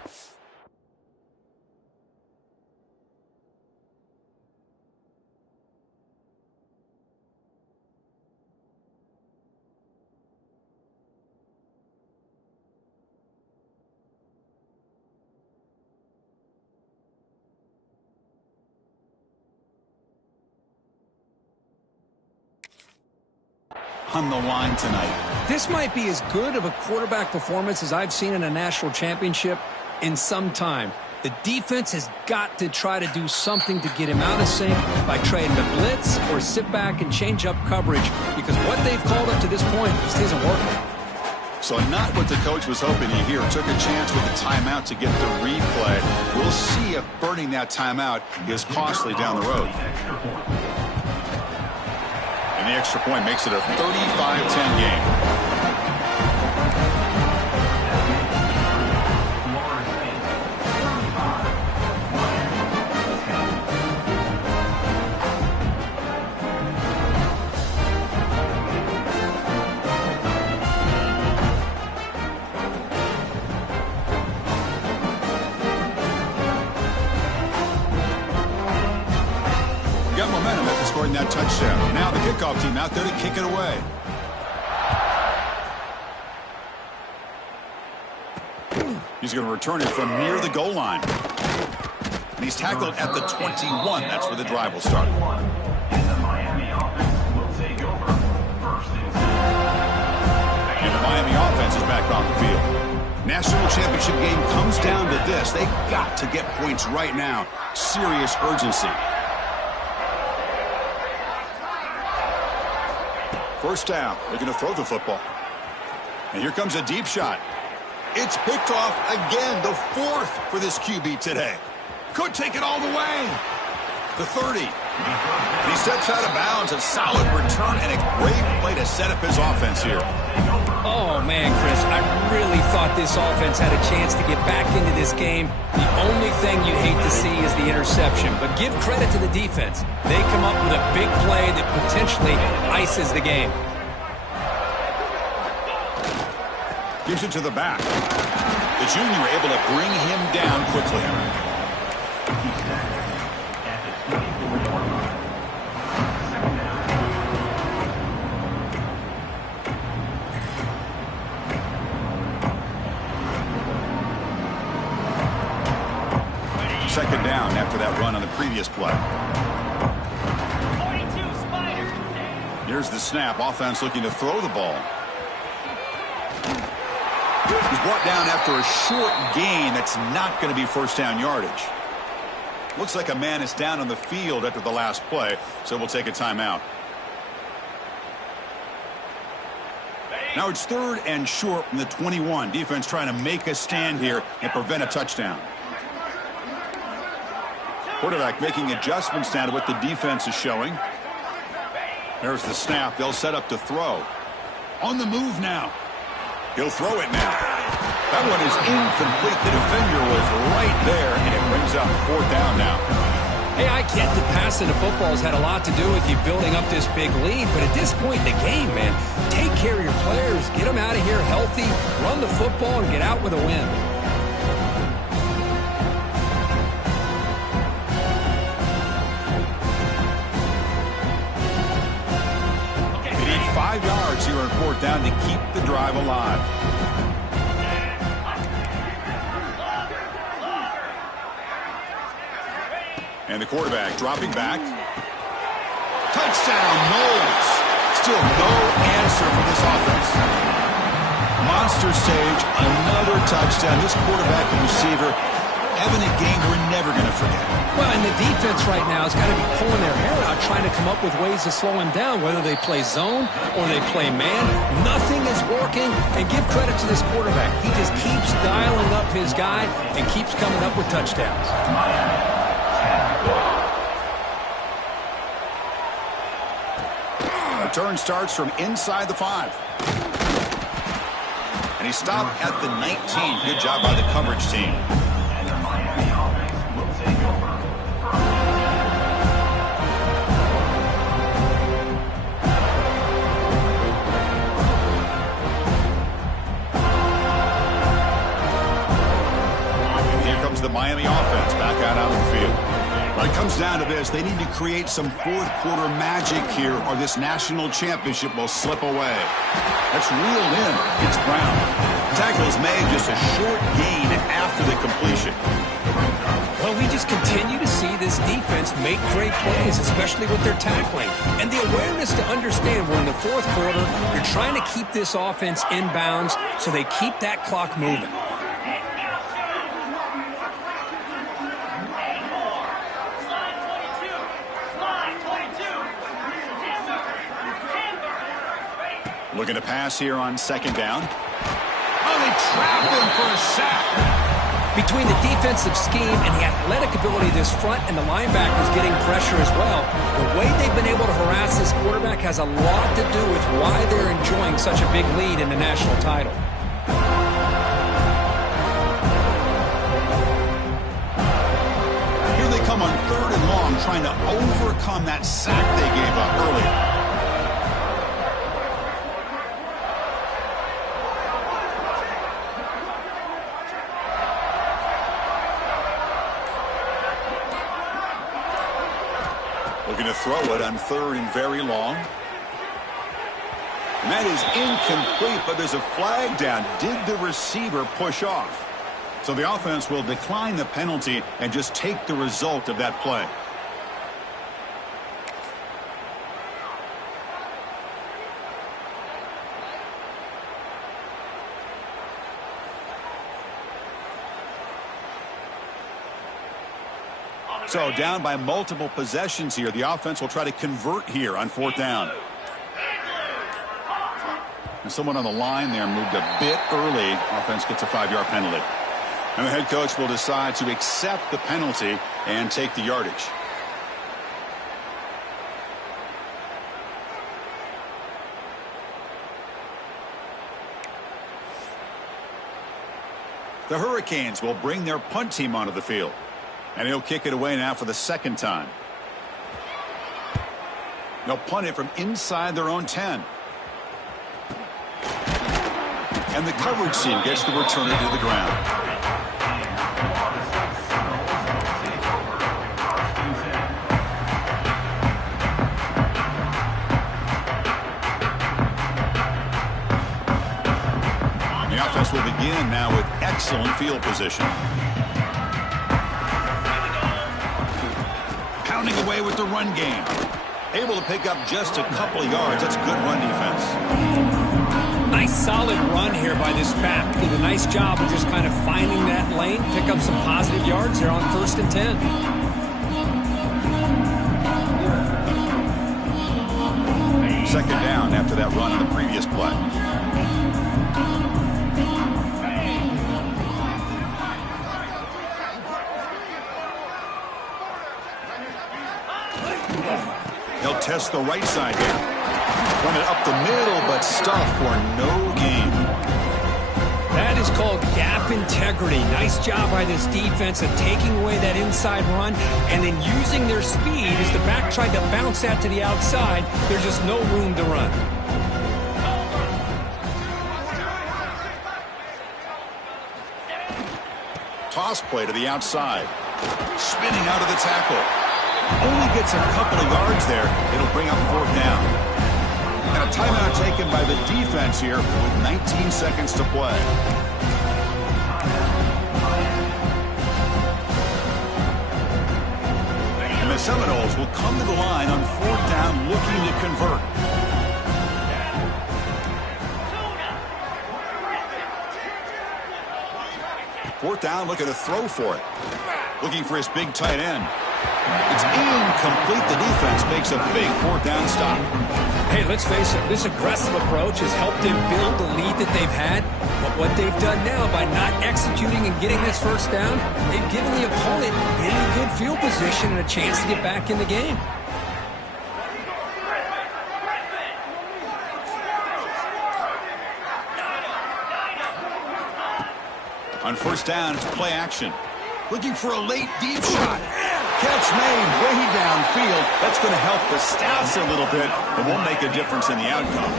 On the line tonight. This might be as good of a quarterback performance as I've seen in a national championship in some time. The defense has got to try to do something to get him out of sync by trying to blitz or sit back and change up coverage, because what they've called up to this point just isn't working. So not what the coach was hoping to hear. Took a chance with the timeout to get the replay. We'll see if burning that timeout is costly down the road. And the extra point makes it a 35-10 game. Got momentum after scoring that touchdown. Now the kickoff team out there to kick it away. He's going to return it from near the goal line. And he's tackled at the 21. That's where the drive will start. And the Miami offense is back on the field. National championship game comes down to this. They've got to get points right now. Serious urgency. First down. They're going to throw the football. And here comes a deep shot. It's picked off again. The fourth for this QB today. Could take it all the way. The 30. And he steps out of bounds. A solid return and a great play to set up his offense here. Oh, man, Chris, I really thought this offense had a chance to get back into this game. The only thing you hate to see is the interception. But give credit to the defense. They come up with a big play that potentially ices the game. Gives it to the back. The junior able to bring him down quickly. Second down after that run on the previous play. Here's the snap. Offense looking to throw the ball. He's brought down after a short gain. That's not going to be first down yardage. Looks like a man is down on the field after the last play, so we'll take a timeout. Now it's third and short from the 21. Defense trying to make a stand here and prevent a touchdown. Quarterback making adjustments now to what the defense is showing. There's the snap. They'll set up to throw. On the move now. He'll throw it now. That one is incomplete. The defender was right there, and it brings up fourth down now. Hey, I get that passing the football has had a lot to do with you building up this big lead, but at this point in the game, man, take care of your players. Get them out of here healthy, run the football, and get out with a win. They need 5 yards here on fourth down to keep the drive alive. And the quarterback dropping back. Touchdown, Knowles. Still no answer for this offense. Monster stage, another touchdown. This quarterback and receiver having a game we're never going to forget. Well, and the defense right now has got to be pulling their hair out, trying to come up with ways to slow him down, whether they play zone or they play man. Nothing is working, and give credit to this quarterback. He just keeps dialing up his guy and keeps coming up with touchdowns. Return starts from inside the 5. And he stopped at the 19. Good job by the coverage team. The Miami offense back out on the field. When it comes down to this, they need to create some fourth-quarter magic here, or this national championship will slip away. That's reeled in. It's Brown. Tackle is made, just a short gain after the completion. Well, we just continue to see this defense make great plays, especially with their tackling. And the awareness to understand we're in the fourth quarter, you're trying to keep this offense in bounds so they keep that clock moving. Looking to pass here on second down. Oh, they trapped him for a sack. Between the defensive scheme and the athletic ability of this front and the linebackers getting pressure as well, the way they've been able to harass this quarterback has a lot to do with why they're enjoying such a big lead in the national title. Here they come on 3rd and long, trying to overcome that sack they gave up earlier. Looking to throw it on 3rd and very long. And that is incomplete, but there's a flag down. Did the receiver push off? So the offense will decline the penalty and just take the result of that play. So down by multiple possessions here. The offense will try to convert here on 4th down. And someone on the line there moved a bit early. Offense gets a 5-yard penalty. And the head coach will decide to accept the penalty and take the yardage. The Hurricanes will bring their punt team onto the field. And he'll kick it away now for the 2nd time. They'll punt it from inside their own 10. And the coverage team gets the returner to the ground. The offense will begin now with excellent field position. Pounding away with the run game. Able to pick up just a couple of yards. That's good run defense. Nice solid run here by this back. Did a nice job of just kind of finding that lane, pick up some positive yards there on 1st and 10. Second down after that run on the previous play. He'll test the right side here. Run it up the middle, but stuffed for no gain. That is called gap integrity. Nice job by this defense of taking away that inside run and then using their speed as the back tried to bounce that to the outside. There's just no room to run. Toss play to the outside. Spinning out of the tackle. Only gets a couple of yards there. It'll bring up 4th down. And a timeout taken by the defense here with 19 seconds to play. And the Seminoles will come to the line on 4th down looking to convert. Fourth down, looking to throw for it. Looking for his big tight end. It's incomplete. The defense makes a big fourth down stop. Hey, let's face it, this aggressive approach has helped them build the lead that they've had. But what they've done now by not executing and getting this first down, they've given the opponent really good field position and a chance to get back in the game. On first down, it's play action. Looking for a late deep shot. Catch made way downfield. That's going to help the stats a little bit, but won't make a difference in the outcome.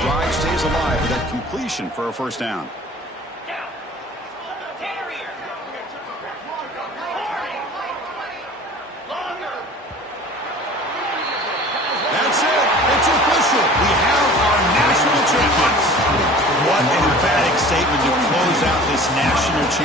Drive stays alive with that completion for a first down. That's it. It's official. We have our national champions. What an emphatic statement to close out this national championship.